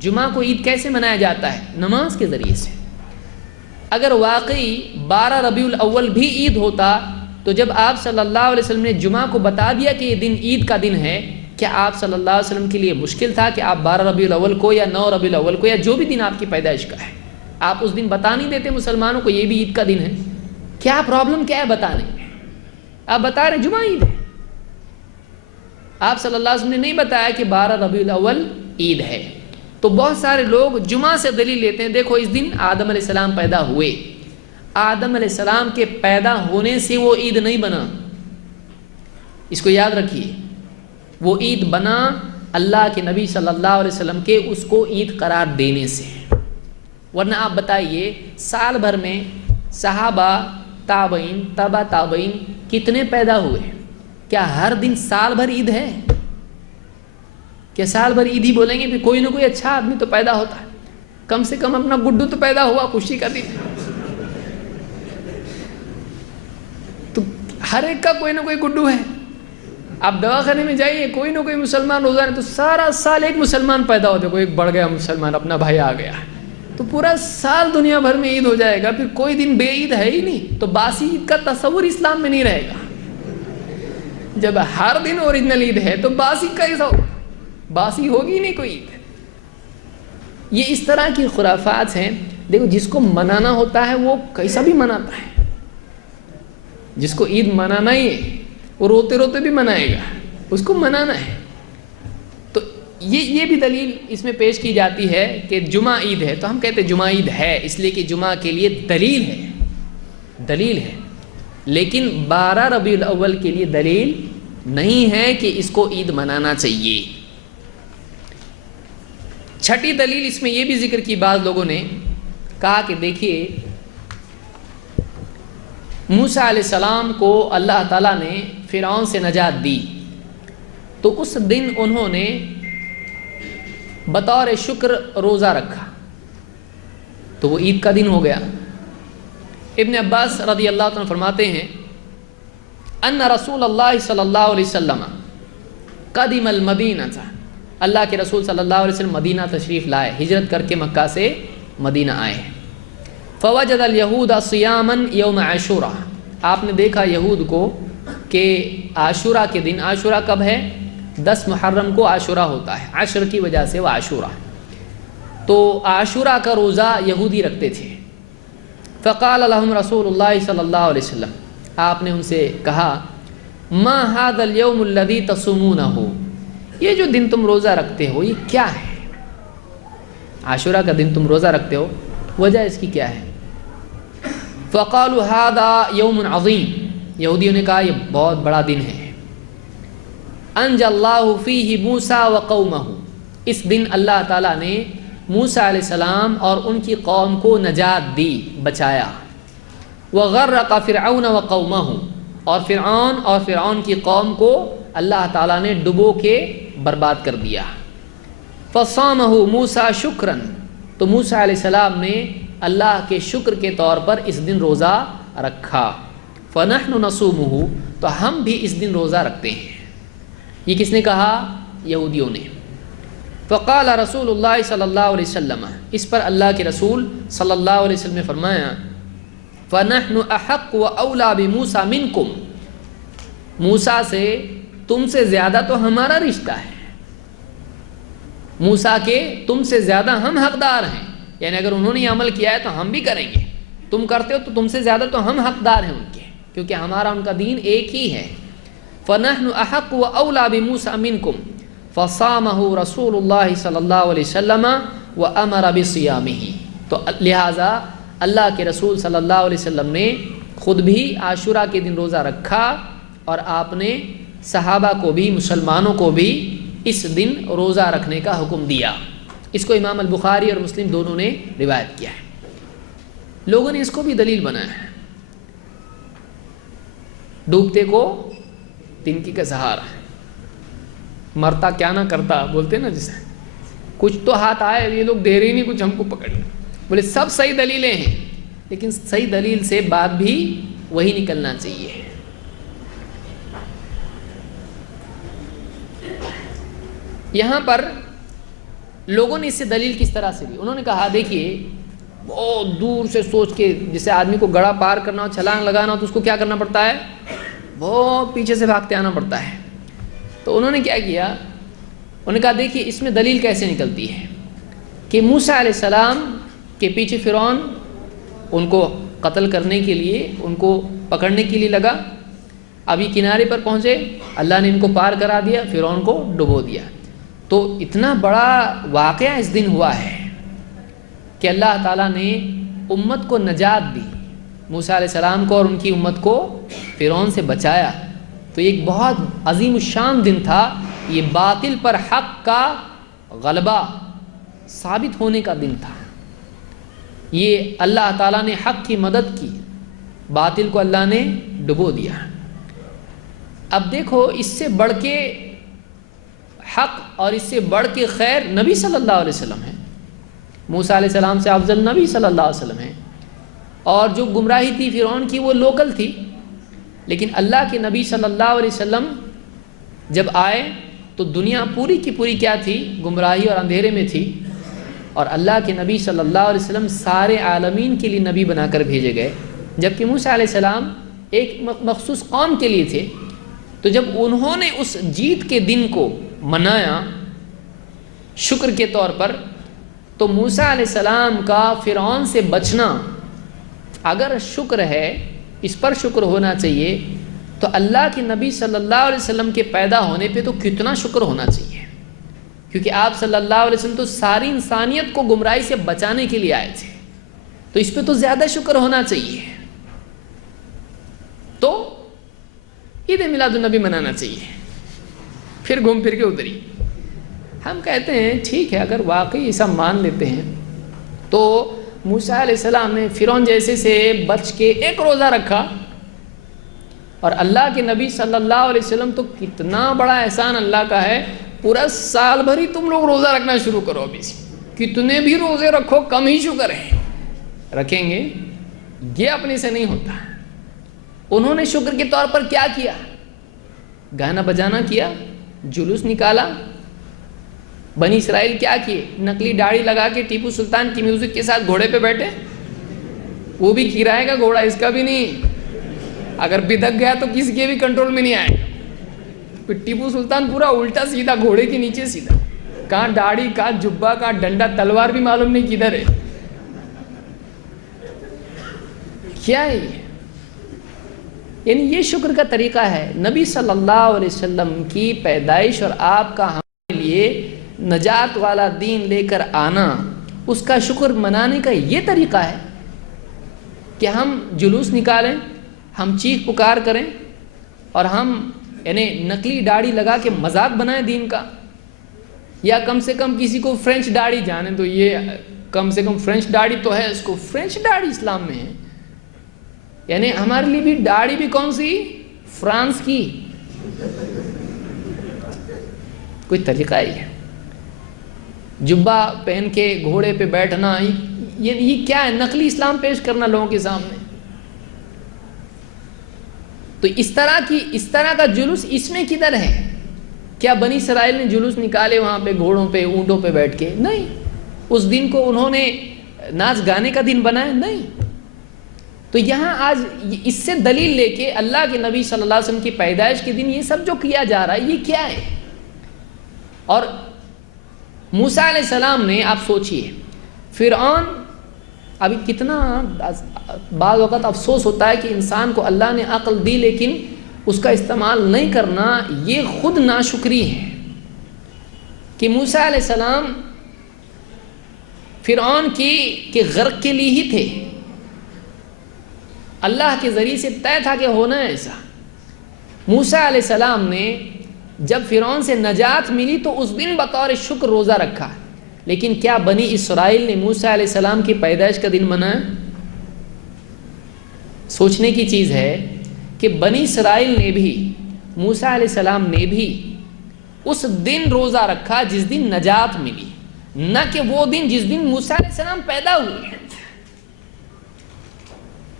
جمعہ کو عید کیسے منایا جاتا ہے؟ نماز کے ذریعے سے. اگر واقعی 12 ربیع الاول بھی عید ہوتا تو جب آپ صلی اللہ علیہ وسلم نے جمعہ کو بتا دیا کہ یہ دن عید کا دن ہے، کیا آپ صلی اللہ علیہ وسلم کے لیے مشکل تھا کہ آپ 12 ربیع الاول کو یا 9 ربیع الاول کو یا جو بھی دن آپ کی پیدائش کا ہے، آپ اس دن بتا نہیں دیتے مسلمانوں کو یہ بھی عید کا دن ہے؟ کیا پرابلم کیا ہے بتانے میں؟ آپ بتا رہے جمعہ عید ہے. آپ صلی اللہ علیہ وسلم نے نہیں بتایا کہ 12 ربیع الاول عید ہے. تو بہت سارے لوگ جمعہ سے دلیل لیتے ہیں، دیکھو اس دن آدم علیہ السلام پیدا ہوئے. آدم علیہ السلام کے پیدا ہونے سے وہ عید نہیں بنا. اس کو یاد رکھیے، وہ عید بنا اللہ کے نبی صلی اللہ علیہ وسلم کے اس کو عید قرار دینے سے. ورنہ آپ بتائیے سال بھر میں صحابہ، تابعین، تبع تابعین کتنے پیدا ہوئے؟ کیا ہر دن سال بھر عید ہے؟ کیا سال بھر عید ہی بولیں گے؟ پھر کوئی نہ کوئی اچھا آدمی تو پیدا ہوتا ہے. کم سے کم اپنا گڈو تو پیدا ہوا، خوشی کا دن. تو ہر ایک کا کوئی نہ کوئی گڈو ہے. آپ دواخانے میں جائیے، کوئی نہ کوئی مسلمان روزانہ، تو سارا سال ایک مسلمان پیدا ہوتا ہے. کوئی ایک بڑھ گیا مسلمان، اپنا بھائی آ گیا، تو پورا سال دنیا بھر میں عید ہو جائے گا. پھر کوئی دن بے عید ہے ہی نہیں. تو باسی عید کا تصور اسلام میں نہیں رہے گا. جب ہر دن اوریجنل عید ہے تو باسی کیسا ہو؟ باسی ہوگی نہیں کوئی عید. یہ اس طرح کی خرافات ہیں. دیکھو جس کو منانا ہوتا ہے وہ کیسا بھی مناتا ہے. جس کو عید منانا ہی ہے وہ روتے روتے بھی منائے گا، اس کو منانا ہے. تو یہ بھی دلیل اس میں پیش کی جاتی ہے کہ جمعہ عید ہے. تو ہم کہتے ہیں جمعہ عید ہے اس لیے کہ جمعہ کے لیے دلیل ہے. لیکن 12 ربیع الاول کے لیے دلیل نہیں ہے کہ اس کو عید منانا چاہیے. چھٹی دلیل اس میں یہ بھی ذکر کی بعض لوگوں نے، کہا کہ دیکھیے موسیٰ علیہ السلام کو اللہ تعالیٰ نے فرعون سے نجات دی، تو اس دن انہوں نے بطور شکر روزہ رکھا، تو وہ عید کا دن ہو گیا. ابن عباس رضی اللہ عنہ فرماتے ہیں ان رسول اللہ صلی اللہ علیہ وسلم قدم المدینہ، اللہ کے رسول صلی اللہ علیہ وسلم مدینہ تشریف لائے، ہجرت کر کے مکہ سے مدینہ آئے. فوجد الیہود صیاما یوم عاشوراء، آپ نے دیکھا یہود کو کہ عاشوراء کے دن، عاشوراء کب ہے؟ 10 محرم کو عاشوراء ہوتا ہے، عشر کی وجہ سے وہ عاشوراء. تو عاشوراء کا روزہ یہودی رکھتے تھے. فقال لهم رسول اللہ صلی اللہ علیہ وسلم، آپ نے ان سے کہا ما هذا اليوم الذي تصومونه، یہ جو دن تم روزہ رکھتے ہو یہ کیا ہے؟ عاشوراء کا دن تم روزہ رکھتے ہو، وجہ اس کی کیا ہے؟ فقالوا هذا يوم عظیم، یہودیوں نے کہا یہ بہت بڑا دن ہے. انجى اللہ فیہ موسیٰ وقومہ، اس دن اللہ تعالیٰ نے موسیٰ علیہ السلام اور ان کی قوم کو نجات دی، بچایا. وغرق فرعون وقومہ، اور فرعون کی قوم کو اللہ تعالیٰ نے ڈبو کے برباد کر دیا. فصامہ موسیٰ شکراً، تو موسیٰ علیہ السلام نے اللہ کے شکر کے طور پر اس دن روزہ رکھا. فنحن نصومہ، تو ہم بھی اس دن روزہ رکھتے ہیں. یہ کس نے کہا؟ یہودیوں نے. فقال رسول اللہ صلی اللہ علیہ وسلم، اس پر اللہ کے رسول صلی اللہ علیہ وسلم نے فرمایا فَنَحْنُ أَحَقُّ وَأَوْلَى بِمُوسَى مِنْكُمْ، موسیٰ سے تم سے زیادہ تو ہمارا رشتہ ہے، موسیٰ کے تم سے زیادہ ہم حقدار ہیں، یعنی اگر انہوں نے یہ عمل کیا ہے تو ہم بھی کریں گے، تم کرتے ہو تو تم سے زیادہ تو ہم حقدار ہیں ان کے، کیونکہ ہمارا ان کا دین ایک ہی ہے۔ فَنَحْنُ أَحَقُّ وَأَوْلَى بِمُوسَى مِنْكُمْ فَصَامَهُ رسول اللہ صلی اللہ علیہ وسلم وَأَمَرَ بِصِيَامِهِ، تو لہٰذا اللہ کے رسول صلی اللہ علیہ وسلم نے خود بھی عاشوراء کے دن روزہ رکھا اور آپ نے صحابہ کو بھی، مسلمانوں کو بھی اس دن روزہ رکھنے کا حکم دیا۔ اس کو امام البخاری اور مسلم دونوں نے روایت کیا ہے۔ لوگوں نے اس کو بھی دلیل بنایا ہے، ڈوبتے کو تنکی کا سہارا، مرتا کیا نہ کرتا بولتے نا جسے، کچھ تو ہاتھ آئے، یہ لوگ دے رہے نہیں کچھ ہم کو پکڑ، بولے سب صحیح دلیلیں ہیں لیکن صحیح دلیل سے بات بھی وہی نکلنا چاہیے۔ یہاں پر لوگوں نے اس سے دلیل کس طرح سے لی، انہوں نے کہا دیکھیے بہت دور سے سوچ کے، جسے آدمی کو گڑھا پار کرنا ہو، چھلانگ لگانا ہو تو اس کو کیا کرنا پڑتا ہے، بہت پیچھے سے بھاگتے آنا پڑتا ہے۔ تو انہوں نے کیا کیا، انہوں نے کہا دیکھیے اس میں دلیل کیسے نکلتی ہے کہ موسیٰ علیہ السلام کے پیچھے فرعون ان کو قتل کرنے کے لیے، ان کو پکڑنے کے لیے لگا، ابھی کنارے پر پہنچے، اللہ نے ان کو پار کرا دیا، فرعون کو ڈبو دیا۔ تو اتنا بڑا واقعہ اس دن ہوا ہے کہ اللہ تعالیٰ نے امت کو نجات دی، موسیٰ علیہ السلام کو اور ان کی امت کو فرعون سے بچایا۔ تو ایک بہت عظیم الشان دن تھا، یہ باطل پر حق کا غلبہ ثابت ہونے کا دن تھا۔ یہ اللہ تعالیٰ نے حق کی مدد کی، باطل کو اللہ نے ڈبو دیا۔ اب دیکھو اس سے بڑھ کے حق اور اس سے بڑھ کے خیر نبی صلی اللہ علیہ وسلم ہے، موسیٰ علیہ السلام سے افضل نبی صلی اللہ علیہ وسلم ہے، اور جو گمراہی تھی فرعون کی وہ لوکل تھی، لیکن اللہ کے نبی صلی اللہ علیہ وسلم جب آئے تو دنیا پوری کی پوری کیا تھی، گمراہی اور اندھیرے میں تھی، اور اللہ کے نبی صلی اللہ علیہ وسلم سارے عالمین کے لیے نبی بنا کر بھیجے گئے، جبکہ موسیٰ علیہ السلام ایک مخصوص قوم کے لیے تھے۔ تو جب انہوں نے اس جیت کے دن کو منایا شکر کے طور پر، تو موسیٰ علیہ السلام کا فرعون سے بچنا اگر شکر ہے، اس پر شکر ہونا چاہیے، تو اللہ کے نبی صلی اللہ علیہ وسلم کے پیدا ہونے پہ تو کتنا شکر ہونا چاہیے، کیونکہ آپ صلی اللہ علیہ وسلم تو ساری انسانیت کو گمراہی سے بچانے کے لیے آئے تھے، تو اس پہ تو زیادہ شکر ہونا چاہیے۔ تو عید میلاد النبی منانا چاہیے، پھر گھوم پھر کے ادھری ہم کہتے ہیں ٹھیک ہے، اگر واقعی یہ سب مان لیتے ہیں تو موسیٰ علیہ السلام نے فرعون جیسے سے بچ کے ایک روزہ رکھا، اور اللہ کے نبی صلی اللہ علیہ وسلم تو کتنا بڑا احسان اللہ کا ہے، پورا سال بھر ہی تم لوگ روزہ رکھنا شروع کرو، ابھی سے کتنے بھی روزے رکھو کم ہی شکر ہے، رکھیں گے، یہ اپنے سے نہیں ہوتا۔ انہوں نے شکر کے طور پر کیا کیا، گانا بجانا کیا، جلوس نکالا۔ بنی اسرائیل کیا کیے، نقلی داڑھی لگا کے ٹیپو سلطان کی میوزک کے ساتھ گھوڑے پہ بیٹھے، وہ بھی کرائے کا گھوڑا، اس کا بھی نہیں، اگر بدک گیا تو کسی کے بھی کنٹرول میں نہیں آئے گا۔ پھر ٹیپو سلطان پورا الٹا سیدھا گھوڑے کے نیچے سیدھا، کہاں داڑھی، کہاں جبہ، کہاں ڈنڈا، تلوار بھی معلوم نہیں کدھر ہے، کیا ہے یہ؟ یعنی یہ شکر کا طریقہ ہے۔ نبی صلی اللہ علیہ وسلم کی پیدائش اور آپ کا ہمارے لیے نجات والا دین لے کر آنا، اس کا شکر منانے کا یہ طریقہ ہے کہ ہم جلوس نکالیں، ہم چیخ پکار کریں، اور ہم یعنی نقلی داڑھی لگا کے مذاق بنائیں دین کا، یا کم سے کم کسی کو فرینچ داڑھی جانے تو یہ کم سے کم فرینچ داڑھی تو ہے، اس کو فرینچ داڑھی اسلام میں ہے، یعنی ہمارے لیے بھی داڑھی بھی کون سی، فرانس کی، کوئی طریقہ ہی ہے؟ جبہ پہن کے گھوڑے پہ بیٹھنا، یہ کیا ہے؟ نقلی اسلام پیش کرنا لوگوں کے سامنے۔ تو اس طرح کا جلوس اس میں کدھر ہے؟ کیا بنی اسرائیل نے جلوس نکالے وہاں پہ گھوڑوں پہ اونٹوں پہ بیٹھ کے؟ نہیں. اس دن کو انہوں نے ناچ گانے کا دن بنایا؟ نہیں. تو یہاں آج اس سے دلیل لے کے اللہ کے نبی صلی اللہ علیہ وسلم کی پیدائش کے دن یہ سب جو کیا جا رہا ہے یہ کیا ہے؟ اور موسیٰ علیہ السلام نے، آپ سوچئے فرعون، ابھی کتنا بعض وقت افسوس ہوتا ہے کہ انسان کو اللہ نے عقل دی لیکن اس کا استعمال نہیں کرنا، یہ خود ناشکری ہے. کہ موسیٰ علیہ السلام فرعون کے غرق کے لیے ہی تھے، اللہ کے ذریعے سے طے تھا کہ ہونا ہے ایسا. موسیٰ علیہ السلام نے جب فرعون سے نجات ملی تو اس دن بطور شکر روزہ رکھا. لیکن کیا بنی اسرائیل نے موسیٰ علیہ السلام کی پیدائش کا دن منایا؟ سوچنے کی چیز ہے کہ بنی اسرائیل نے بھی، موسیٰ علیہ السلام نے بھی اس دن روزہ رکھا جس دن نجات ملی، نہ کہ وہ دن جس دن موسیٰ علیہ السلام پیدا ہوئے.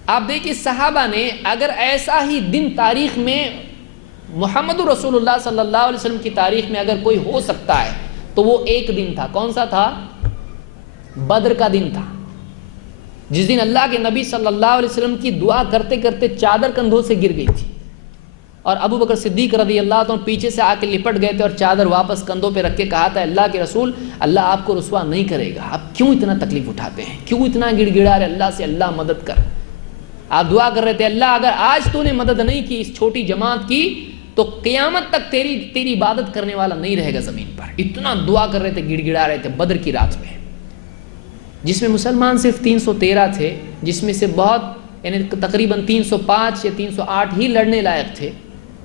آپ دیکھیں صحابہ نے اگر ایسا ہی دن تاریخ میں، محمد رسول اللہ صلی اللہ علیہ وسلم کی تاریخ میں اگر کوئی ہو سکتا ہے تو وہ ایک دن تھا. کون سا تھا؟ بدر کا دن تھا، جس دن اللہ کے نبی صلی اللہ علیہ وسلم کی دعا کرتے کرتے چادر کندھوں سے گر گئی تھی، اور ابو بکر صدیق رضی اللہ عنہ پیچھے سے آ کے لپٹ گئے تھے اور چادر واپس کندھوں پہ رکھ کے کہا تھا اللہ کے رسول، اللہ آپ کو رسوا نہیں کرے گا، آپ کیوں اتنا تکلیف اٹھاتے ہیں، کیوں اتنا گڑ گڑا رہے، اللہ سے اللہ مدد کر. آپ دعا کر رہے تھے اللہ اگر آج تو نے مدد نہیں کی اس چھوٹی جماعت کی تو قیامت تک تیری عبادت کرنے والا نہیں رہے گا زمین پر. اتنا دعا کر رہے تھے، گڑ گڑا رہے تھے بدر کی رات میں، جس میں مسلمان صرف 313 تھے، جس میں سے بہت یعنی تقریباً 305 یا 308 ہی لڑنے لائق تھے.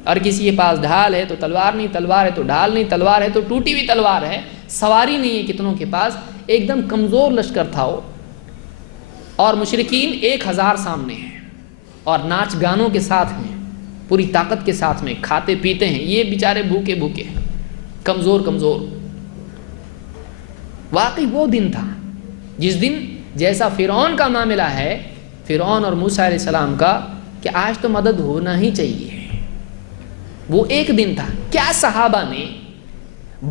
اور کسی کے پاس ڈھال ہے تو تلوار نہیں، تلوار ہے تو ڈھال نہیں، تلوار ہے تو ٹوٹی ہوئی تلوار ہے، سواری نہیں ہے کتنوں کے پاس. ایک دم کمزور لشکر تھا وہ، اور مشرکین 1000 سامنے ہیں اور ناچ گانوں کے ساتھ ہیں، پوری طاقت کے ساتھ میں کھاتے پیتے ہیں، یہ بیچارے بھوکے بھوکے کمزور کمزور. واقعی وہ دن تھا جس دن جیسا فرعون کا معاملہ ہے، فرعون اور موسیٰ علیہ السلام کا، کہ آج تو مدد ہونا ہی چاہیے، وہ ایک دن تھا. کیا صحابہ نے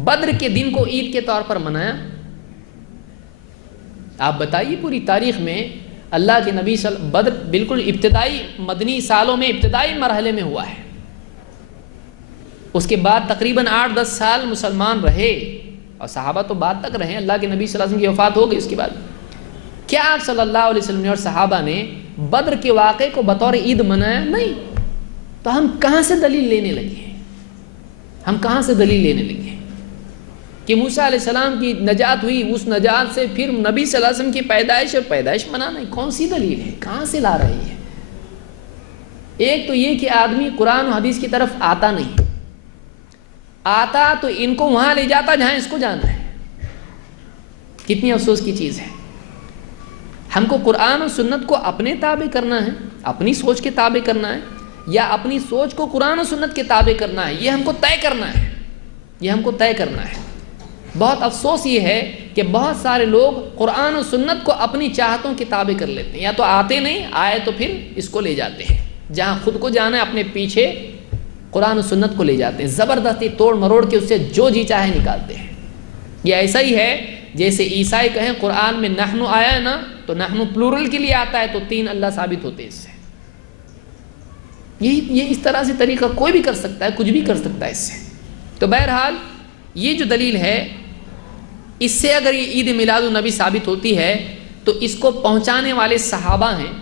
بدر کے دن کو عید کے طور پر منایا؟ آپ بتائیے پوری تاریخ میں اللہ کے نبی بدر بالکل ابتدائی مدنی سالوں میں ابتدائی مرحلے میں ہوا ہے، اس کے بعد تقریباً 8-10 سال مسلمان رہے، اور صحابہ تو بعد تک رہے، اللہ کے نبی صلی اللہ علیہ وسلم کی وفات ہو گئی اس کے بعد. کیا آپ صلی اللہ علیہ وسلم نے اور صحابہ نے بدر کے واقعے کو بطور عید منایا؟ نہیں. تو ہم کہاں سے دلیل لینے لگے؟ ہم کہاں سے دلیل لینے لگے کہ موسیٰ علیہ السلام کی نجات ہوئی، اس نجات سے پھر نبی صلی اللہ علیہ وسلم کی پیدائش منانا ہے؟ کون سی دلیل ہے؟ کہاں سے لا رہی ہے؟ ایک تو یہ کہ آدمی قرآن و حدیث کی طرف آتا نہیں، آتا تو ان کو وہاں لے جاتا جہاں اس کو جانا ہے. کتنی افسوس کی چیز ہے. ہم کو قرآن و سنت کو اپنے تابع کرنا ہے، اپنی سوچ کے تابع کرنا ہے، یا اپنی سوچ کو قرآن و سنت کے تابع کرنا ہے، یہ ہم کو طے کرنا ہے، یہ ہم کو طے کرنا ہے. بہت افسوس یہ ہے کہ بہت سارے لوگ قرآن و سنت کو اپنی چاہتوں کے تابع کر لیتے ہیں، یا تو آتے نہیں، آئے تو پھر اس کو لے جاتے ہیں، جہاں خود کو جانا ہے اپنے پیچھے قرآن و سنت کو لے جاتے ہیں، زبردستی توڑ مروڑ کے اس سے جو جی چاہے نکالتے ہیں. یہ ایسا ہی ہے جیسے عیسائی کہیں قرآن میں نحن آیا ہے نا، تو نحن پلورل کے لیے آتا ہے تو 3 اللہ ثابت ہوتے ہیں اس سے. یہ اس طرح سے طریقہ کوئی بھی کر سکتا ہے، کچھ بھی کر سکتا ہے اس سے. تو بہرحال یہ جو دلیل ہے، اس سے اگر یہ عید میلاد النبی ثابت ہوتی ہے تو اس کو پہنچانے والے صحابہ ہیں،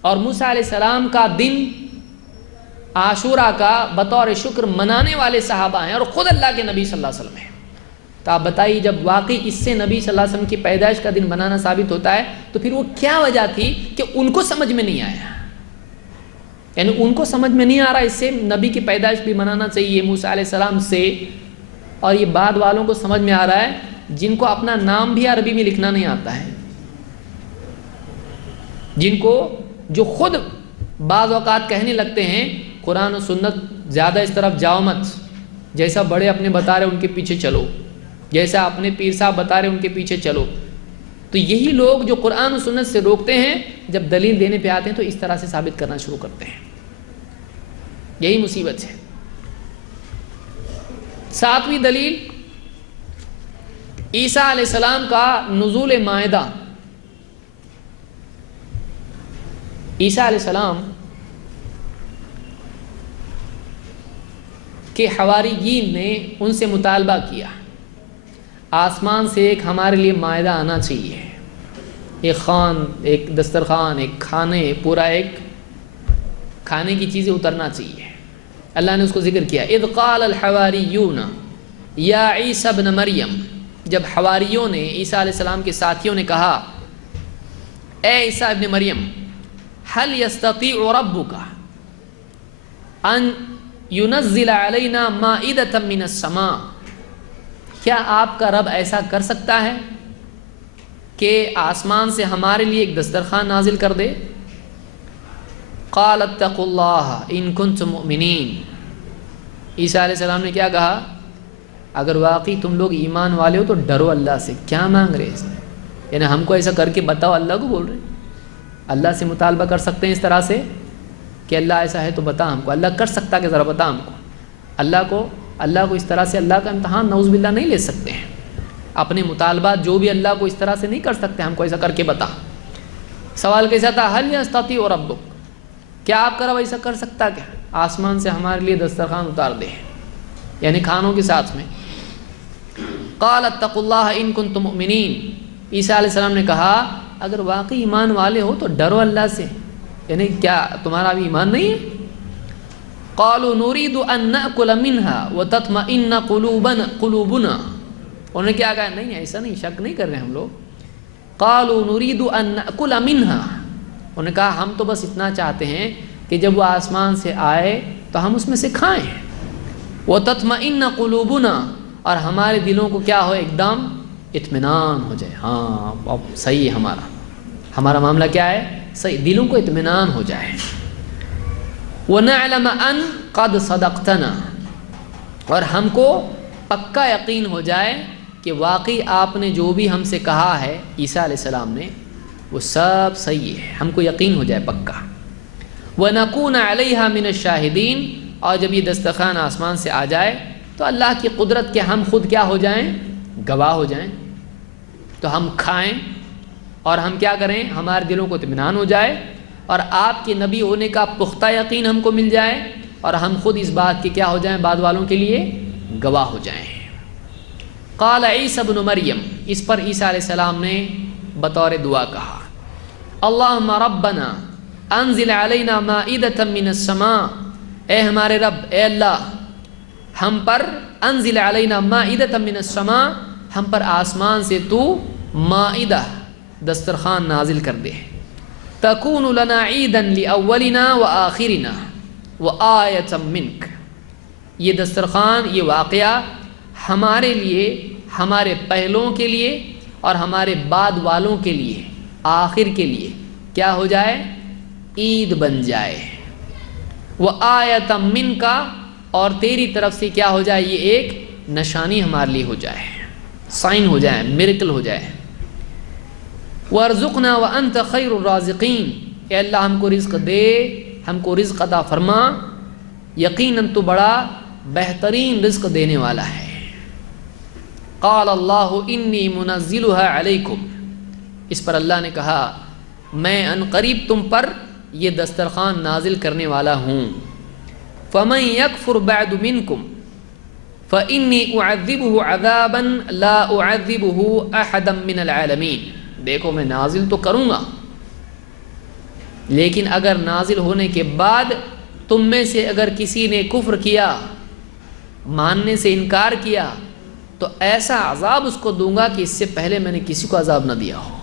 اور موسیٰ علیہ السلام کا دن عاشورہ کا بطور شکر منانے والے صحابہ ہیں، اور خود اللہ کے نبی صلی اللہ علیہ وسلم ہیں. تو آپ بتائیے جب واقعی اس سے نبی صلی اللہ علیہ وسلم کی پیدائش کا دن منانا ثابت ہوتا ہے تو پھر وہ کیا وجہ تھی کہ ان کو سمجھ میں نہیں آیا؟ یعنی ان کو سمجھ میں نہیں آ رہا اس سے نبی کی پیدائش بھی منانا چاہیے موسیٰ علیہ السلام سے، اور یہ بعد والوں کو سمجھ میں آ رہا ہے جن کو اپنا نام بھی عربی میں لکھنا نہیں آتا ہے، جن کو جو خود بعض اوقات کہنے لگتے ہیں قرآن و سنت زیادہ اس طرف جاؤ مت، جیسا بڑے اپنے بتا رہے ان کے پیچھے چلو، جیسا اپنے پیر صاحب بتا رہے ان کے پیچھے چلو. تو یہی لوگ جو قرآن و سنت سے روکتے ہیں جب دلیل دینے پہ آتے ہیں تو اس طرح سے ثابت کرنا شروع کرتے ہیں. یہی مصیبت ہے. 7ویں دلیل عیسیٰ علیہ السلام کا نزول مائدہ. عیسیٰ علیہ السلام کے حواریین نے ان سے مطالبہ کیا آسمان سے ایک ہمارے لیے مائدہ آنا چاہیے، ایک دسترخوان، ایک پورا ایک کھانے کی چیزیں اترنا چاہیے. اللہ نے اس کو ذکر کیا. اذ قال الحواریون یا عیسی ابن مریم، جب حواریوں نے عیسیٰ علیہ السلام کے ساتھیوں نے کہا اے عیسیٰ ابن مریم هل يستطيع ربك ان ينزل علينا مائدة من السماء، کیا آپ کا رب ایسا کر سکتا ہے کہ آسمان سے ہمارے لیے ایک دسترخوان نازل کر دے؟ قال اتقوا اللہ ان کنتم مؤمنین. عیسیٰ علیہ السلام نے کیا کہا؟ اگر واقعی تم لوگ ایمان والے ہو تو ڈرو اللہ سے. کیا مانگ رہے اس نے؟ یعنی ہم کو ایسا کر کے بتاؤ، اللہ کو بول رہے. اللہ سے مطالبہ کر سکتے ہیں اس طرح سے کہ اللہ ایسا ہے تو بتا ہم کو. اللہ کر سکتا کہ ذرا بتا ہم کو. اللہ کو اس طرح سے اللہ کا امتحان نعوذ باللہ نہیں لے سکتے ہیں. اپنے مطالبات جو بھی اللہ کو اس طرح سے نہیں کر سکتے، ہم کو ایسا کر کے بتا. سوال کیسا تھا؟ هل يستطيع ربك، کیا آپ کا رب ایسا کر سکتا کہ آسمان سے ہمارے لیے دسترخوان اتار دے، یعنی کھانوں کے ساتھ میں. قال اتقوا اللہ ان کنتم مؤمنین. عیسیٰ علیہ السلام نے کہا اگر واقعی ایمان والے ہو تو ڈرو اللہ سے، یعنی کیا تمہارا ابھی ایمان نہیں ہے؟ قالوا نريد ان ناكل منها وتطمئن قلوبنا. انہوں نے کیا کہا؟ نہیں ایسا نہیں، شک نہیں کر رہے ہم لوگ. قالوا نريد ان ناكل منها، انہوں نے کہا ہم تو بس اتنا چاہتے ہیں کہ جب وہ آسمان سے آئے تو ہم اس میں سے کھائیں. وتطمئن قلوبنا، اور ہمارے دلوں کو کیا ہو؟ ایک دم اطمینان ہو جائے. ہاں اب صحیح ہے، ہمارا معاملہ کیا ہے؟ صحیح، دلوں کو اطمینان ہو جائے. وَنَعْلَمَ أَن قَدْ صَدَقْتَنَا، اور ہم کو پکا یقین ہو جائے کہ واقعی آپ نے جو بھی ہم سے کہا ہے عیسیٰ علیہ السلام نے وہ سب صحیح ہے، ہم کو یقین ہو جائے پکا. وَنَكُونَ عَلَيْهَا مِنَ الشَّاهِدِينَ، اور جب یہ دسترخوان آسمان سے آ جائے تو اللہ کی قدرت کے ہم خود کیا ہو جائیں؟ گواہ ہو جائیں. تو ہم کھائیں اور ہم کیا کریں؟ ہمارے دلوں کو اطمینان ہو جائے اور آپ کے نبی ہونے کا پختہ یقین ہم کو مل جائے اور ہم خود اس بات کے کیا ہو جائیں؟ بعد والوں کے لیے گواہ ہو جائیں. قال عیسی ابن مریم، اس پر عیسیٰ علیہ السلام نے بطور دعا کہا اللہم ربنا انزل علینا مائدۃ من السماء، اے ہمارے رب، اے اللہ ہم پر انزل علینا مائدۃ من السماء، ہم پر آسمان سے تو مائدہ دسترخوان نازل کر دے. تکون لنا عیدا لاولنا وآخرنا وآیۃ منک، یہ دسترخوان، یہ واقعہ ہمارے لیے، ہمارے پہلوں کے لیے اور ہمارے بعد والوں کے لیے، آخر کے لیے کیا ہو جائے؟ عید بن جائے. وآیۃ منک، اور تیری طرف سے کیا ہو جائے؟ یہ ایک نشانی ہمارے لیے ہو جائے، سائن ہو جائے، میریکل ہو جائے. وارزقنا وانت خیر الرازقین، اے اللہ ہم کو رزق دے، ہم کو رزق عطا فرما، یقیناً تو بڑا بہترین رزق دینے والا ہے. قال اللہ انی منزلها علیکم، اس پر اللہ نے کہا میں ان قریب تم پر یہ دسترخوان نازل کرنے والا ہوں. فمن یکفر بعد منکم فانی اعذبه عذابا لا اعذبه احدا من العالمین. دیکھو میں نازل تو کروں گا، لیکن اگر نازل ہونے کے بعد تم میں سے اگر کسی نے کفر کیا، ماننے سے انکار کیا، تو ایسا عذاب اس کو دوں گا کہ اس سے پہلے میں نے کسی کو عذاب نہ دیا ہو.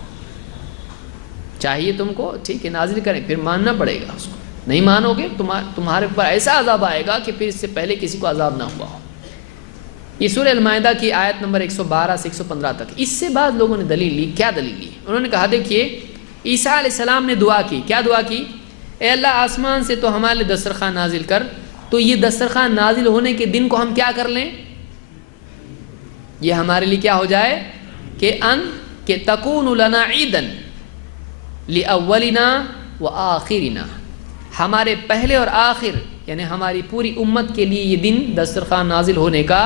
چاہیے تم کو ٹھیک ہے نازل کریں، پھر ماننا پڑے گا اس کو. نہیں مانو گے تمہارے اوپر ایسا عذاب آئے گا کہ پھر اس سے پہلے کسی کو عذاب نہ ہوا ہو. یہ سورہ المائدہ کی آیت نمبر 112 سے 115 تک. اس سے بعد لوگوں نے دلیل لی. کیا دلیل لی؟ انہوں نے کہا دیکھیے عیسیٰ علیہ السلام نے دعا کی. کیا دعا کی؟ اے اللہ آسمان سے تو ہمارے دسترخوان نازل کر، تو یہ دسترخوان نازل ہونے کے دن کو ہم کیا کر لیں؟ یہ ہمارے لیے کیا ہو جائے کہ تکون لنا عیدا لاولنا وآخرنا، ہمارے پہلے اور آخر یعنی ہماری پوری امت کے لیے یہ دن دسترخوان نازل ہونے کا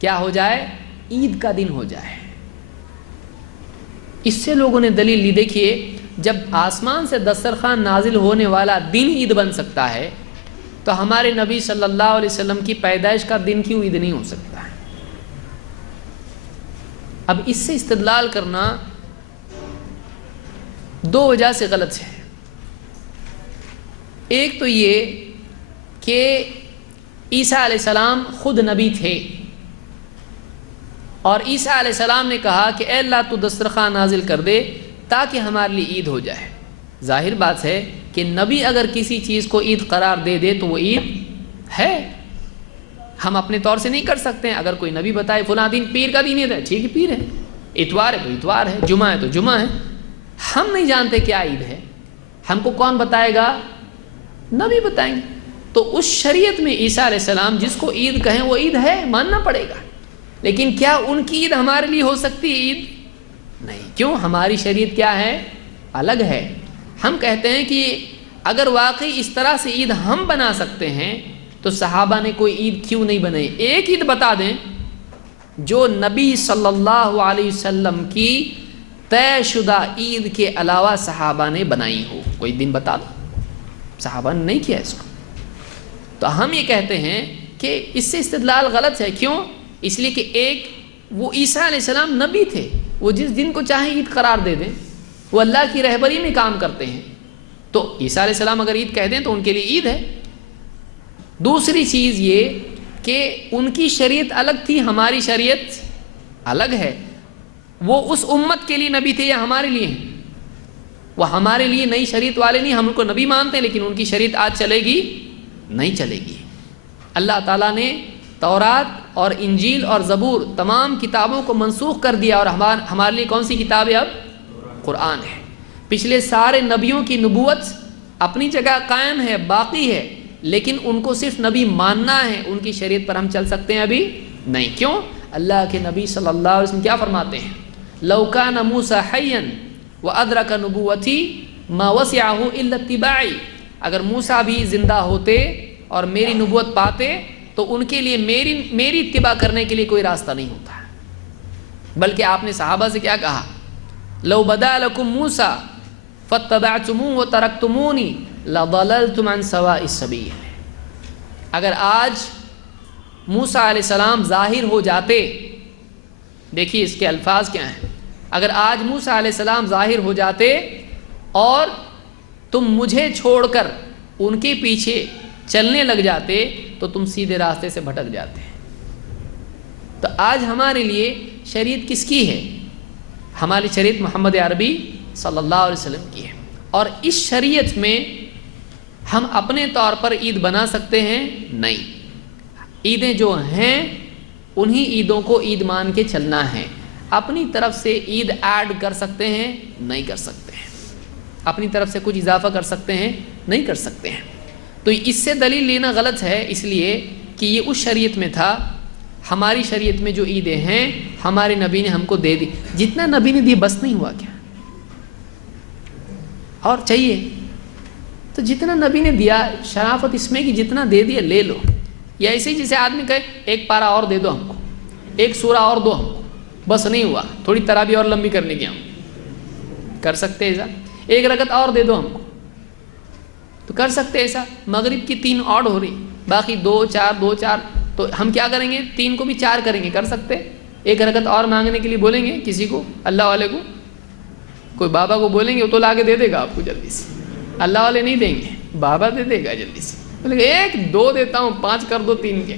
کیا ہو جائے؟ عید کا دن ہو جائے۔ اس سے لوگوں نے دلیل لی، دیکھیے جب آسمان سے دسترخوان نازل ہونے والا دن عید بن سکتا ہے تو ہمارے نبی صلی اللہ علیہ وسلم کی پیدائش کا دن کیوں عید نہیں ہو سکتا ہے؟ اب اس سے استدلال کرنا دو وجہ سے غلط ہے۔ ایک تو یہ کہ عیسیٰ علیہ السلام خود نبی تھے، اور عیسیٰ علیہ السلام نے کہا کہ اے اللہ تو دسترخوان نازل کر دے تاکہ ہمارے لیے عید ہو جائے۔ ظاہر بات ہے کہ نبی اگر کسی چیز کو عید قرار دے دے تو وہ عید ہے، ہم اپنے طور سے نہیں کر سکتے ہیں۔ اگر کوئی نبی بتائے فلاں دن پیر کا دن عید ہے، ٹھیک ہے پیر ہے، اتوار ہے تو اتوار ہے، جمعہ ہے تو جمعہ ہے، ہم نہیں جانتے کیا عید ہے، ہم کو کون بتائے گا؟ نبی بتائیں گے۔ تو اس شریعت میں عیسیٰ علیہ السلام جس کو عید کہیں وہ عید ہے، ماننا پڑے گا، لیکن کیا ان کی عید ہمارے لیے ہو سکتی ہے عید؟ نہیں، کیوں؟ ہماری شریعت کیا ہے؟ الگ ہے۔ ہم کہتے ہیں کہ اگر واقعی اس طرح سے عید ہم بنا سکتے ہیں تو صحابہ نے کوئی عید کیوں نہیں بنائی؟ ایک عید بتا دیں جو نبی صلی اللہ علیہ وسلم کی طے شدہ عید کے علاوہ صحابہ نے بنائی ہو، کوئی دن بتا دو۔ صحابہ نے نہیں کیا اس کو، تو ہم یہ کہتے ہیں کہ اس سے استدلال غلط ہے۔ کیوں؟ اس لیے کہ ایک وہ عیسیٰ علیہ السلام نبی تھے، وہ جس دن کو چاہیں عید قرار دے دیں، وہ اللہ کی رہبری میں کام کرتے ہیں، تو عیسیٰ علیہ السلام اگر عید کہہ دیں تو ان کے لیے عید ہے۔ دوسری چیز یہ کہ ان کی شریعت الگ تھی، ہماری شریعت الگ ہے۔ وہ اس امت کے لیے نبی تھے یا ہمارے لیے ہیں؟ وہ ہمارے لیے نئی شریعت والے نہیں، ہم ان کو نبی مانتے ہیں، لیکن ان کی شریعت آج چلے گی؟ نہیں چلے گی۔ اللہ تعالیٰ نے تورات اور انجیل اور زبور تمام کتابوں کو منسوخ کر دیا، اور ہمارے لیے کون سی کتاب ہے اب؟ قرآن ہے۔ پچھلے سارے نبیوں کی نبوت اپنی جگہ قائم ہے، باقی ہے، لیکن ان کو صرف نبی ماننا ہے، ان کی شریعت پر ہم چل سکتے ہیں ابھی نہیں۔ کیوں؟ اللہ کے نبی صلی اللہ علیہ وسلم کیا فرماتے ہیں؟ لو کان موسیٰ حیا وادرک نبوتی ما وسعہ الا اتباعی، اگر موسیٰ بھی زندہ ہوتے اور میری نبوت پاتے تو ان کے لیے میری اتباع کرنے کے لیے کوئی راستہ نہیں ہوتا۔ بلکہ آپ نے صحابہ سے کیا کہا؟ لو بدا لکم موسیٰ فاتبعتموہ وترکتمونی لضللتم عن سواء السبیل، اگر آج موسیٰ علیہ السلام ظاہر ہو جاتے، دیکھیے اس کے الفاظ کیا ہیں، اگر آج موسیٰ علیہ السلام ظاہر ہو جاتے اور تم مجھے چھوڑ کر ان کے پیچھے چلنے لگ جاتے تو تم سیدھے راستے سے بھٹک جاتے۔ تو آج ہمارے لیے شریعت کس کی ہے؟ ہماری شریعت محمد عربی صلی اللہ علیہ وسلم کی ہے، اور اس شریعت میں ہم اپنے طور پر عید بنا سکتے ہیں؟ نہیں۔ عیدیں جو ہیں انہی عیدوں کو عید مان کے چلنا ہے، اپنی طرف سے عید ایڈ کر سکتے ہیں؟ نہیں کر سکتے ہیں۔ اپنی طرف سے کچھ اضافہ کر سکتے ہیں؟ نہیں کر سکتے ہیں۔ تو اس سے دلیل لینا غلط ہے، اس لیے کہ یہ اس شریعت میں تھا۔ ہماری شریعت میں جو عیدیں ہیں ہمارے نبی نے ہم کو دے دی، جتنا نبی نے دی بس نہیں ہوا کیا؟ اور چاہیے تو جتنا نبی نے دیا، شرافت اس میں کہ جتنا دے دیا لے لو، یا ایسے ہی جسے آدمی کہے ایک پارا اور دے دو ہم کو، ایک سورہ اور دو ہم کو، بس نہیں ہوا، تھوڑی تراویح اور لمبی کرنے کی ہم کر سکتے ایسا، ایک رکعت اور دے دو ہم کو تو کر سکتے ایسا، مغرب کی 3 اور ہو رہی، باقی 2 4 تو ہم کیا کریں گے؟ 3 کو بھی 4 کریں گے، کر سکتے۔ ایک رکعت اور مانگنے کے لیے بولیں گے کسی کو، اللہ والے کو، کوئی بابا کو بولیں گے وہ تو لا کے دے دے گا آپ کو جلدی سے، اللہ والے نہیں دیں گے، بابا دے دے گا جلدی سے، بولیں گے 1 2 دیتا ہوں، 5 کر دو 3 کے،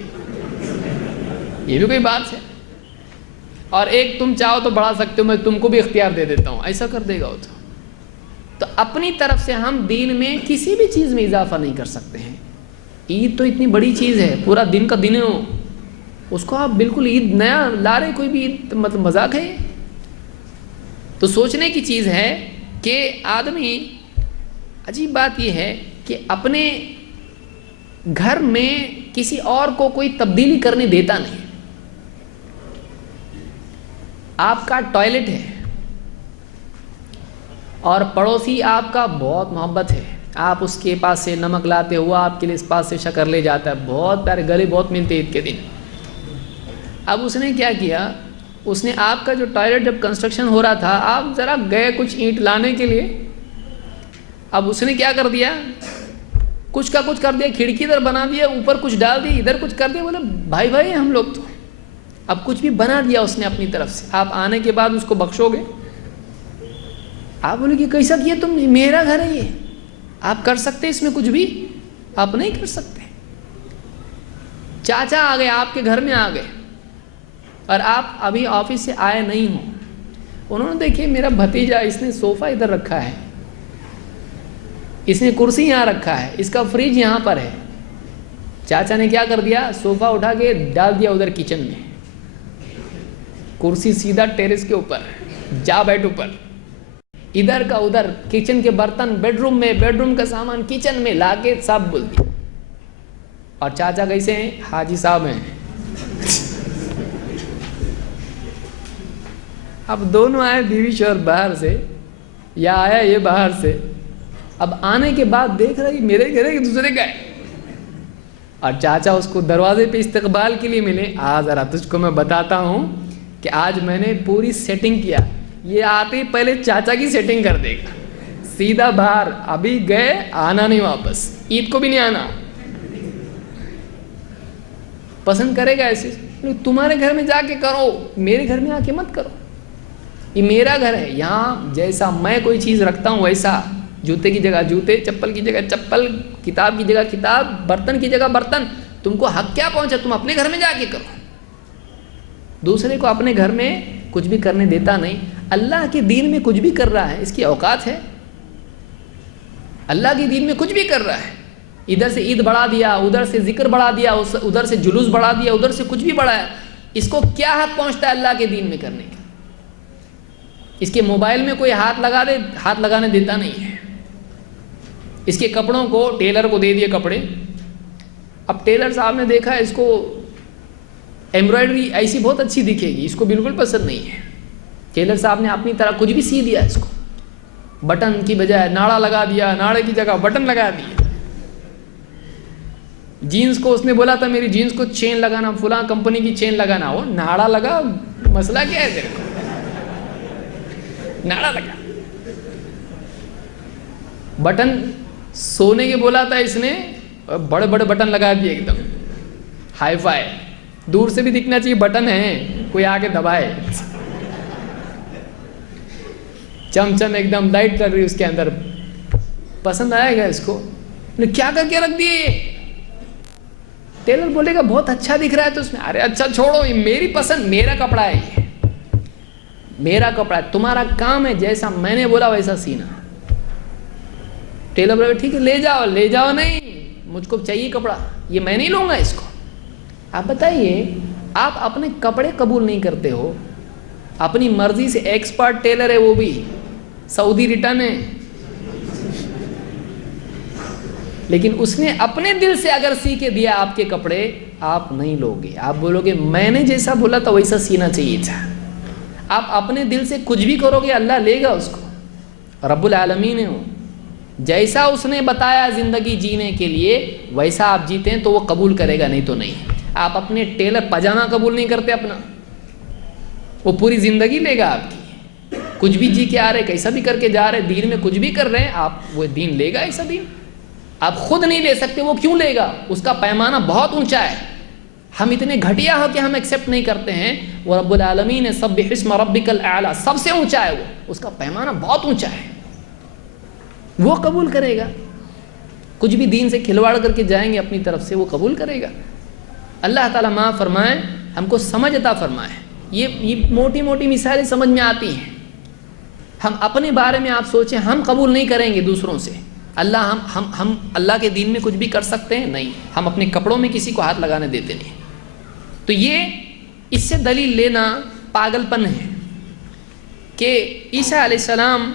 یہ بھی کوئی بات ہے؟ اور ایک تم چاہو تو بڑھا سکتے ہو، میں تم کو بھی اختیار دے دیتا ہوں، ایسا کر دے گا وہ تو اپنی طرف سے ہم دین میں کسی بھی چیز میں اضافہ نہیں کر سکتے ہیں۔ عید تو اتنی بڑی چیز ہے، پورا دن کا دن ہو، اس کو آپ بالکل عید نیا لا رہے، کوئی بھی عید مطلب مذاق ہے؟ تو سوچنے کی چیز ہے کہ آدمی، عجیب بات یہ ہے کہ اپنے گھر میں کسی اور کو کوئی تبدیلی کرنے دیتا نہیں۔ آپ کا ٹوائلٹ ہے اور پڑوسی آپ کا بہت محبت ہے، آپ اس کے پاس سے نمک لاتے ہوا آپ کے لیے اس پاس سے شکر لے جاتا ہے، بہت پیارے، گلے بہت ملتے عید کے دن، اب اس نے کیا کیا، اس نے آپ کا جو ٹوائلٹ جب کنسٹرکشن ہو رہا تھا، آپ ذرا گئے کچھ اینٹ لانے کے لیے، اب اس نے کیا کر دیا، کچھ کا کچھ کر دیا، کھڑکی ادھر بنا دیا، اوپر کچھ ڈال دی، ادھر کچھ کر دیا، بولے بھائی بھائی ہم لوگ تو، اب کچھ بھی بنا دیا اس نے اپنی طرف سے، آپ آنے کے بعد اس کو بخشو گے؟ آپ بولے کہ کیسا کیا تم، میرا گھر ہے یہ، آپ کر سکتے اس میں کچھ بھی؟ آپ نہیں کر سکتے۔ چاچا آ گئے، آپ کے گھر میں آ گئے، اور آپ ابھی آفس سے آئے نہیں ہوں، انہوں نے دیکھیے میرا بھتیجا، اس نے صوفہ ادھر رکھا ہے، اس نے کرسی یہاں رکھا ہے، اس کا فریج یہاں پر ہے۔ چاچا نے کیا کر دیا، صوفہ اٹھا کے ڈال دیا ادھر کچن میں، کرسی سیدھا ٹیرس کے اوپر، جا بیٹھ اوپر، ادھر کا ادھر، کچن کے برتن بیڈ روم میں، بیڈ روم کا سامان کچن میں لا کے سب بول دیا۔ اور چاچا کیسے ہیں، حاجی صاحب ہیں۔ اب دونوں آئے بیوی شوہر باہر سے، یا آیا یہ باہر سے، اب آنے کے بعد دیکھ رہا ہے میرے گھر ہے کہ دوسرے کا ہے، اور چاچا اس کو دروازے پہ استقبال کے لیے ملے، ذرا تجھ کو میں بتاتا ہوں کہ آج میں نے پوری سیٹنگ کیا، یہ آتے ہی پہلے چاچا کی سیٹنگ کر دے گا، سیدھا باہر، ابھی گئے آنا نہیں واپس، عید کو بھی نہیں آنا۔ پسند کرے گا ایسے، تمہارے گھر میں جا کے کرو، میرے گھر میں آ کے مت کرو، یہ میرا گھر ہے، یہاں جیسا میں کوئی چیز رکھتا ہوں ویسا، جوتے کی جگہ جوتے، چپل کی جگہ چپل، کتاب کی جگہ کتاب، برتن کی جگہ برتن، تم کو حق کیا پہنچا، تم اپنے گھر میں جا کے کرو۔ دوسرے کو اپنے گھر میں کچھ بھی کرنے دیتا نہیں، اللہ کے دین میں کچھ بھی کر رہا ہے، اس کی اوقات ہے، اللہ کے دین میں کچھ بھی کر رہا ہے، ادھر سے عید بڑھا دیا، ادھر سے ذکر بڑھا دیا، ادھر سے جلوس بڑھا دیا، ادھر سے کچھ بھی بڑھایا، اس کو کیا حق پہنچتا ہے اللہ کے دین میں کرنے کا؟ اس کے موبائل میں کوئی ہاتھ لگا دے، ہاتھ لگانے دیتا نہیں ہے، اس کے کپڑوں کو ٹیلر کو دے دیے کپڑے، اب ٹیلر صاحب نے دیکھا اس کو ایمبرائڈری ایسی بہت اچھی دکھے گی، اس کو بالکل پسند نہیں ہے، ٹیلر صاحب نے اپنی طرح کچھ بھی سی دیا، اس کو بٹن کی بجائے ناڑا لگا دیا، ناڑے کی جگہ بٹن لگا دیے، جینز کو اس نے بولا تھا میری جینز کو چین لگانا، فلاں کمپنی کی چین لگانا، وہ ناڑا لگا، مسئلہ کیا ہے تیرے کو، ناڑا لگا، بٹن سونے کے بولا تھا اس نے، بڑے بڑے بٹن لگا دیے ایک دم ہائی فائی، دور سے بھی دکھنا چاہیے بٹن ہے، کوئی آ کے دبائے، چم چم ایک دم لائٹ لگ رہی اس کے اندر، پسند آئے گا اس کو، کیا کر کے رکھ دیے، ٹیلر بولے گا بہت اچھا دکھ رہا ہے تو اس میں، ارے اچھا چھوڑو، یہ میری پسند، میرا کپڑا ہے، یہ میرا کپڑا ہے، تمہارا کام ہے جیسا میں نے بولا ویسا سینا۔ ٹیلر بولے ٹھیک ہے لے جاؤ، لے جاؤ نہیں، مجھ کو چاہیے کپڑا، یہ میں نہیں لوں گا اس کو۔ آپ بتائیے، آپ اپنے کپڑے قبول نہیں کرتے ہو، اپنی مرضی سے، ایکسپرٹ ٹیلر ہے وہ بھی، سعودی ریٹرن ہے، لیکن اس نے اپنے دل سے اگر سی کے دیا آپ کے کپڑے، آپ نہیں لو گے، آپ بولو گے میں نے جیسا بولا تھا ویسا سینا چاہیے تھا۔ آپ اپنے دل سے کچھ بھی کرو گے، اللہ لے گا اس کو، رب العالمین ہے وہ، جیسا اس نے بتایا زندگی جینے کے لیے ویسا آپ جیتے ہیں تو وہ قبول کرے گا، نہیں تو نہیں۔ آپ اپنے ٹیلر پاجامہ قبول نہیں کرتے اپنا، وہ پوری زندگی لے گا آپ کی، کچھ بھی جی کے آ رہے، کیسا بھی کر کے جا رہے، دین میں کچھ بھی کر رہے ہیں آپ، وہ دین لے گا، ایسا دین آپ خود نہیں لے سکتے، وہ کیوں لے گا؟ اس کا پیمانہ بہت اونچا ہے، ہم اتنے گھٹیا ہو کہ ہم ایکسیپٹ نہیں کرتے ہیں، وہ رب العالمین ہے، سبح اسم ربک الاعلی، سب سے اونچا ہے وہ، اس کا پیمانہ بہت اونچا ہے، وہ قبول کرے گا۔ کچھ بھی دین سے کھلواڑ کر کے جائیں گے اپنی طرف سے، وہ قبول کرے گا۔ اللہ تعالیٰ معاف فرمائے، ہم کو سمجھ عطا فرمائے۔ یہ موٹی موٹی مثالیں سمجھ میں آتی ہیں، ہم اپنے بارے میں آپ سوچیں، ہم قبول نہیں کریں گے دوسروں سے، ہم اللہ کے دین میں کچھ بھی کر سکتے ہیں؟ نہیں، ہم اپنے کپڑوں میں کسی کو ہاتھ لگانے دیتے نہیں۔ تو یہ اس سے دلیل لینا پاگل پن ہے کہ عیسیٰ علیہ السلام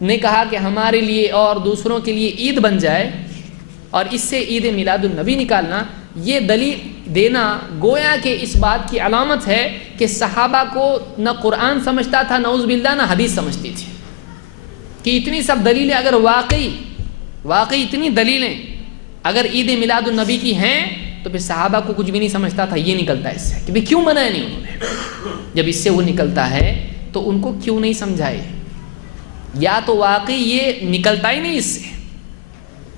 نے کہا کہ ہمارے لیے اور دوسروں کے لیے عید بن جائے اور اس سے عید میلاد النبی نکالنا، یہ دلیل دینا گویا کہ اس بات کی علامت ہے کہ صحابہ کو نہ قرآن سمجھتا تھا، نعوذ باللہ، نہ حدیث سمجھتی تھی، کہ اتنی سب دلیلیں اگر واقعی اتنی دلیلیں اگر عید میلاد النبی کی ہیں تو پھر صحابہ کو کچھ بھی نہیں سمجھتا تھا. یہ نکلتا ہے اس سے کہ بھئی کیوں منایا نہیں انہوں نے. جب اس سے وہ نکلتا ہے تو ان کو کیوں نہیں سمجھائے؟ یا تو واقعی یہ نکلتا ہی نہیں اس سے،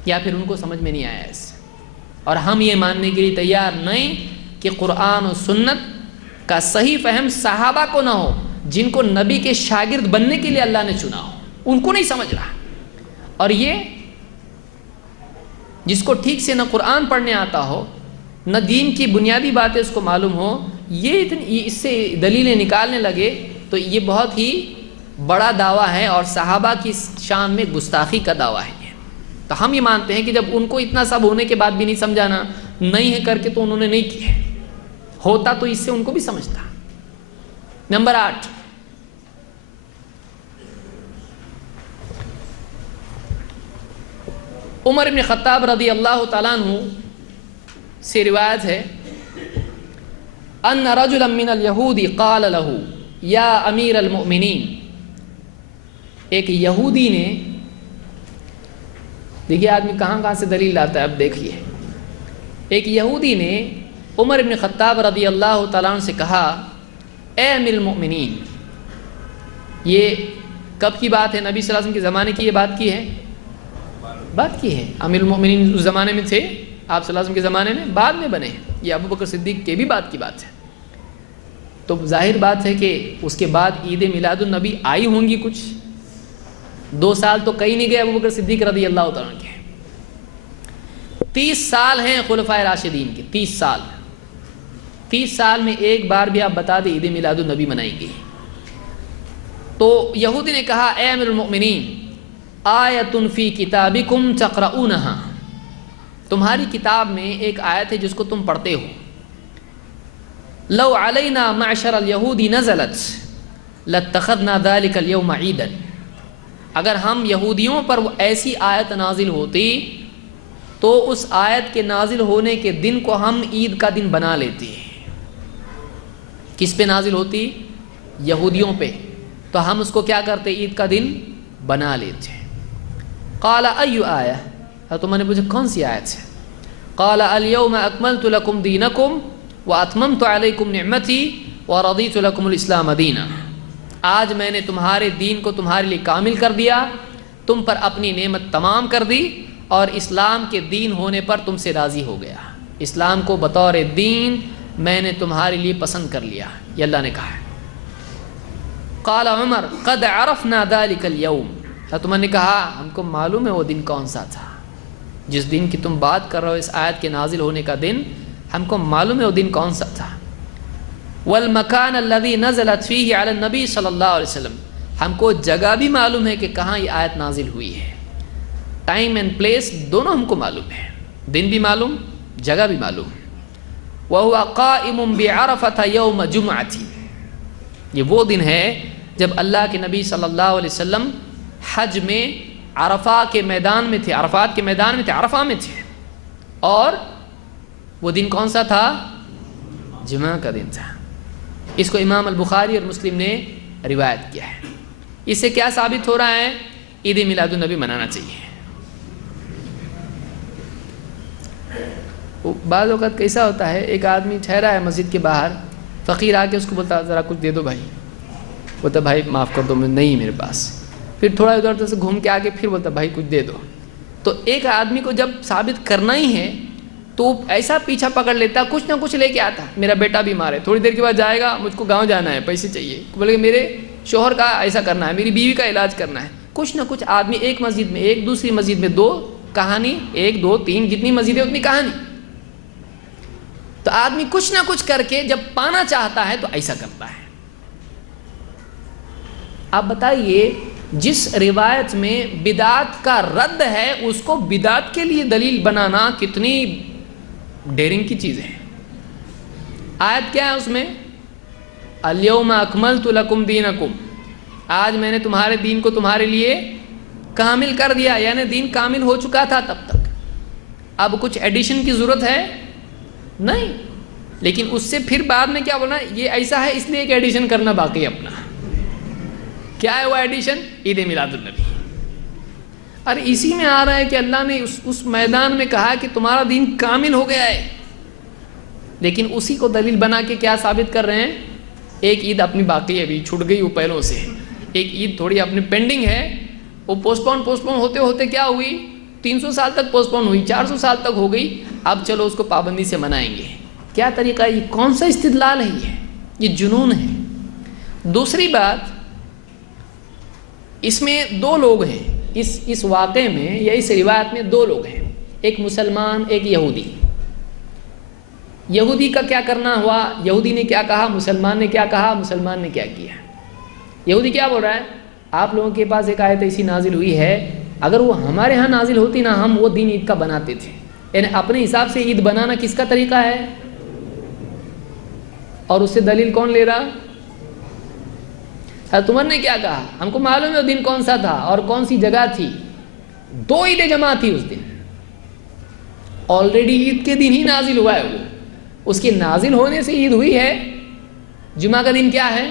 یا پھر ان کو سمجھ میں نہیں آیا اس سے. اور ہم یہ ماننے کے لیے تیار نہیں کہ قرآن و سنت کا صحیح فہم صحابہ کو نہ ہو، جن کو نبی کے شاگرد بننے کے لیے اللہ نے چنا ہو، ان کو نہیں سمجھ رہا. اور یہ جس کو ٹھیک سے نہ قرآن پڑھنے آتا ہو، نہ دین کی بنیادی باتیں اس کو معلوم ہو، یہ اس سے دلیلیں نکالنے لگے تو یہ بہت ہی بڑا دعویٰ ہے اور صحابہ کی شان میں گستاخی کا دعویٰ ہے. تو ہم یہ مانتے ہیں کہ جب ان کو اتنا سب ہونے کے بعد بھی نہیں سمجھانا، نہیں ہے کر کے تو انہوں نے نہیں کیا، ہوتا تو اس سے ان کو بھی سمجھتا. نمبر 8، عمر بن خطاب رضی اللہ تعالیٰ عنہ سے روایت ہے ان رجلا من الیہود قال له یا امیر المؤمنین. ایک یہودی نے، دیکھیے آدمی کہاں سے دلیل لاتا ہے، اب دیکھیے. ایک یہودی نے عمر بن خطاب رضی اللہ تعالیٰ عنہ سے کہا اے امیر المؤمنین. یہ کب کی بات ہے؟ نبی صلی اللہ علیہ وسلم کے زمانے کی یہ بات کی ہے. امیر المؤمنین اس زمانے میں تھے، آپ صلی اللہ علیہ وسلم کے زمانے میں، بعد میں بنے. یہ ابو بکر صدیق کے بھی بات کی بات ہے. تو ظاہر بات ہے کہ اس کے بعد عید میلاد النبی آئی ہوں گی کچھ 2 سال تو کہیں نہیں گئے ابو بکر صدیق رضی اللہ تعالیٰ عنہ کے. 30 سال ہیں خلفائے راشدین کے، 30 سال میں ایک بار بھی آپ بتا دیں عید میلاد النبی منائی گئی. تو یہودی نے کہا اے امیر المؤمنین آیۃ فی کتابکم تقرؤونہا، تمہاری کتاب میں ایک آیت ہے جس کو تم پڑھتے ہو. لو علینا معشر الیہود نزلت لاتخذنا ذلک اليوم عیدا. اگر ہم یہودیوں پر ایسی آیت نازل ہوتی تو اس آیت کے نازل ہونے کے دن کو ہم عید کا دن بنا لیتے. کس پہ نازل ہوتی؟ یہودیوں پہ. تو ہم اس کو کیا کرتے؟ عید کا دن بنا لیتے. قال ای آیہ، تو میں نے پوچھا کون سی آیت ہے؟ قال الیوم اکملت لکم دینکم واتممت علیکم نعمتی ورضیت لکم الاسلام دینا. آج میں نے تمہارے دین کو تمہارے لیے کامل کر دیا، تم پر اپنی نعمت تمام کر دی اور اسلام کے دین ہونے پر تم سے راضی ہو گیا. اسلام کو بطور دین میں نے تمہارے لیے پسند کر لیا، یہ اللہ نے کہا ہے. قال عمر قد عرفنا ذلك اليوم، تو میں نے کہا ہم کو معلوم ہے وہ دن کون سا تھا، جس دن کی تم بات کر رہے ہو اس آیت کے نازل ہونے کا دن، ہم کو معلوم ہے وہ دن کون سا تھا. والمکان الذي نزلت فيه على النبي صلی اللہ علیہ وسلم، ہم کو جگہ بھی معلوم ہے کہ کہاں یہ آیت نازل ہوئی ہے. ٹائم اینڈ پلیس دونوں ہم کو معلوم ہے، دن بھی معلوم، جگہ بھی معلوم. وهو قائم بعرفۃ یوم جمعۃ، یہ وہ دن ہے جب اللہ کے نبی صلی اللہ علیہ وسلم حج میں عرفہ کے میدان میں تھے، عرفات کے میدان میں تھے، عرفہ میں تھے. اور وہ دن کون سا تھا؟ جمعہ کا دن تھا. اس کو امام البخاری اور مسلم نے روایت کیا ہے. اس سے کیا ثابت ہو رہا ہے؟ عید میلاد النبی منانا چاہیے. بعض اوقات کیسا ہوتا ہے، ایک آدمی ٹھہرا ہے مسجد کے باہر، فقیر آ کے اس کو بولتا ذرا کچھ دے دو بھائی، بولتا بھائی معاف کر دو میں نہیں میرے پاس. پھر تھوڑا ادھر سے گھوم کے آگے پھر بولتا بھائی کچھ دے دو. تو ایک آدمی کو جب ثابت کرنا ہی ہے تو ایسا پیچھا پکڑ لیتا، کچھ نہ کچھ لے کے آتا. میرا بیٹا بیمار ہے، تھوڑی دیر کے بعد جائے گا، مجھ کو گاؤں جانا ہے، پیسے چاہیے، بولے کہ میرے شوہر کا ایسا کرنا ہے، میری بیوی کا علاج کرنا ہے. کچھ نہ کچھ آدمی ایک مسجد میں، ایک دوسری مسجد میں، 2 کہانی، 1 2 3 جتنی مسجد ہے اتنی کہانی. تو آدمی کچھ نہ کچھ کر کے جب پانا چاہتا ہے تو ایسا کرتا ہے. آپ بتائیے جس روایت میں بدعت کا رد ہے اس کو بدعت کے لیے دلیل بنانا کتنی ڈیرنگ کی چیز ہے. آیت کیا ہے اس میں؟ الیوم اکملت لکم دینکم، آج میں نے تمہارے دین کو تمہارے لیے کامل کر دیا، یعنی دین کامل ہو چکا تھا تب تک. اب کچھ ایڈیشن کی ضرورت ہے نہیں. لیکن اس سے پھر بعد میں کیا بولنا، یہ ایسا ہے اس لیے ایک ایڈیشن کرنا باقی اپنا. کیا ہے وہ ایڈیشن؟ عید میلاد النبی. اور اسی میں آ رہا ہے کہ اللہ نے اس میدان میں کہا کہ تمہارا دین کامل ہو گیا ہے. لیکن اسی کو دلیل بنا کے کیا ثابت کر رہے ہیں؟ ایک عید اپنی باقی ہے، ابھی چھٹ گئی وہ پہلوں سے، ایک عید تھوڑی اپنی پینڈنگ ہے، وہ پوسٹ پون ہوتے ہوتے کیا ہوئی، 300 سال تک پوسٹ پون ہوئی، 400 سال تک ہو گئی، اب چلو اس کو پابندی سے منائیں گے۔ کیا طریقہ ہے یہ؟ کون سا استدلال ہے یہ جنون ہے۔ دوسری بات، اس میں دو لوگ ہیں، اس واقعے میں یا اس روایت میں دو لوگ ہیں، ایک مسلمان ایک یہودی۔ یہودی کا کیا کرنا ہوا؟ یہودی نے کیا کہا، مسلمان نے کیا کہا، مسلمان نے کیا کیا؟ یہودی کیا بول رہا ہے؟ آپ لوگوں کے پاس ایک آیت ایسی نازل ہوئی ہے، اگر وہ ہمارے ہاں نازل ہوتی نا، ہم وہ دن عید کا بناتے تھے۔ یعنی اپنے حساب سے عید بنانا کس کا طریقہ ہے؟ اور اس سے دلیل کون لے رہا؟ حضرت عمر نے کیا کہا؟ ہم کو معلوم ہے وہ دن کون سا تھا اور کون سی جگہ تھی، 2 عیدیں جمع تھی اس دن، آلریڈی عید کے دن ہی نازل ہوا ہے وہ، اس کے نازل ہونے سے عید ہوئی ہے۔ جمعہ کا دن کیا ہے؟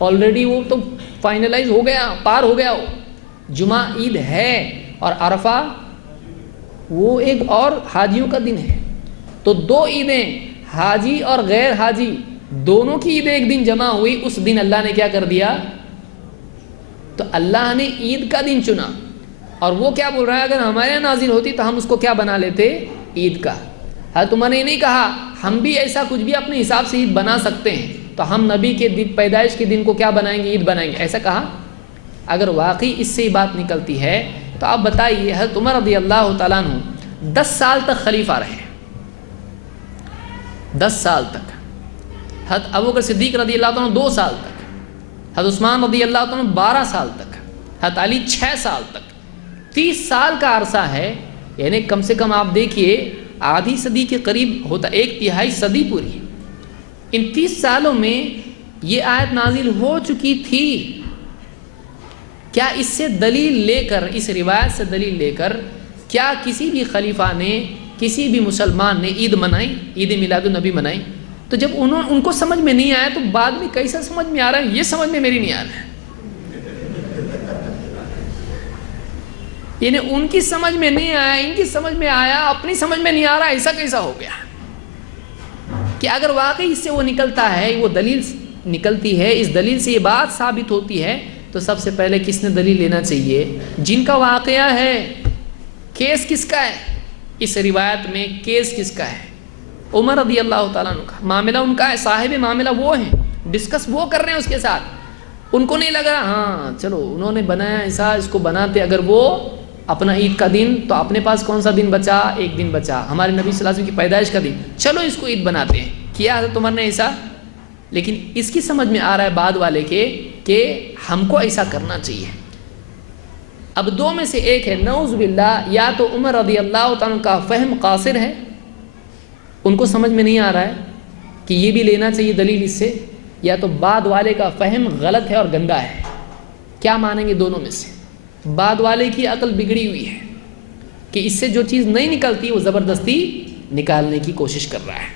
آلریڈی وہ تو فائنلائز ہو گیا، پار ہو گیا وہ، جمعہ عید ہے، اور عرفہ وہ ایک اور حاجیوں کا دن ہے۔ تو 2 عیدیں، حاجی اور غیر حاجی دونوں کی عیدیں ایک دن جمع ہوئی، اس دن اللہ نے کیا کر دیا؟ تو اللہ نے عید کا دن چنا، اور وہ کیا بول رہا ہے؟ اگر ہمارے یہاں نازل ہوتی تو ہم اس کو کیا بنا لیتے؟ عید کا۔ حضرت عمر نے نہیں کہا ہم بھی ایسا کچھ بھی اپنے حساب سے عید بنا سکتے ہیں، تو ہم نبی کے پیدائش کے دن کو کیا بنائیں گے؟ عید بنائیں گے، ایسا کہا؟ اگر واقعی اس سے بات نکلتی ہے تو آپ بتائیے، حضرت عمر رضی اللہ تعالیٰ عنہ 10 سال تک خلیفہ رہے، 10 سال تک۔ حضرت ابوبکر صدیق رضی اللہ عنہ 2 سال تک، حضرت عثمان رضی اللہ عنہ 12 سال تک، حضرت علی 6 سال تک، 30 سال کا عرصہ ہے۔ یعنی کم سے کم آپ دیکھیے آدھی صدی کے قریب ہوتا، 1/3 صدی پوری۔ ان 30 سالوں میں یہ آیت نازل ہو چکی تھی۔ کیا اس سے دلیل لے کر، اس روایت سے دلیل لے کر، کیا کسی بھی خلیفہ نے، کسی بھی مسلمان نے عید منائی، عید میلاد النبی منائی؟ تو جب ان کو سمجھ میں نہیں آیا تو بعد میں کیسا سمجھ میں آ رہا ہے؟ یہ سمجھ میں میری نہیں آ رہا ہے۔ یعنی ان کی سمجھ میں نہیں آیا، ان کی سمجھ میں آیا، اپنی سمجھ میں نہیں آ رہا، ایسا کیسا ہو گیا؟ کہ اگر واقعی اس سے وہ نکلتا ہے، وہ دلیل نکلتی ہے، اس دلیل سے یہ بات ثابت ہوتی ہے، تو سب سے پہلے کس نے دلیل لینا چاہیے؟ جن کا واقعہ ہے۔ کیس کس کا ہے اس روایت میں؟ کیس کس کا ہے؟ عمر رضی اللہ تعالیٰ عنہ کا معاملہ، ان کا ہے، صاحب معاملہ وہ ہیں، ڈسکس وہ کر رہے ہیں اس کے ساتھ۔ ان کو نہیں لگا ہاں چلو انہوں نے بنایا ایسا، اس کو بناتے، اگر وہ اپنا عید کا دن، تو اپنے پاس کون سا دن بچا؟ ایک دن بچا، ہمارے نبی صلی اللہ علیہ وسلم کی پیدائش کا دن، چلو اس کو عید بناتے ہیں۔ کیا حضرت عمر نے ایسا؟ لیکن اس کی سمجھ میں آ رہا ہے بعد والے کے کہ ہم کو ایسا کرنا چاہیے۔ اب 2 میں سے ایک ہے، نعوذ باللہ، یا تو عمر رضی اللہ تعالیٰ کا فہم قاصر ہے، ان کو سمجھ میں نہیں آ رہا ہے کہ یہ بھی لینا چاہیے دلیل اس سے، یا تو بعد والے کا فہم غلط ہے اور گندا ہے۔ کیا مانیں گے دونوں میں سے؟ بعد والے کی عقل بگڑی ہوئی ہے کہ اس سے جو چیز نہیں نکلتی وہ زبردستی نکالنے کی کوشش کر رہا ہے۔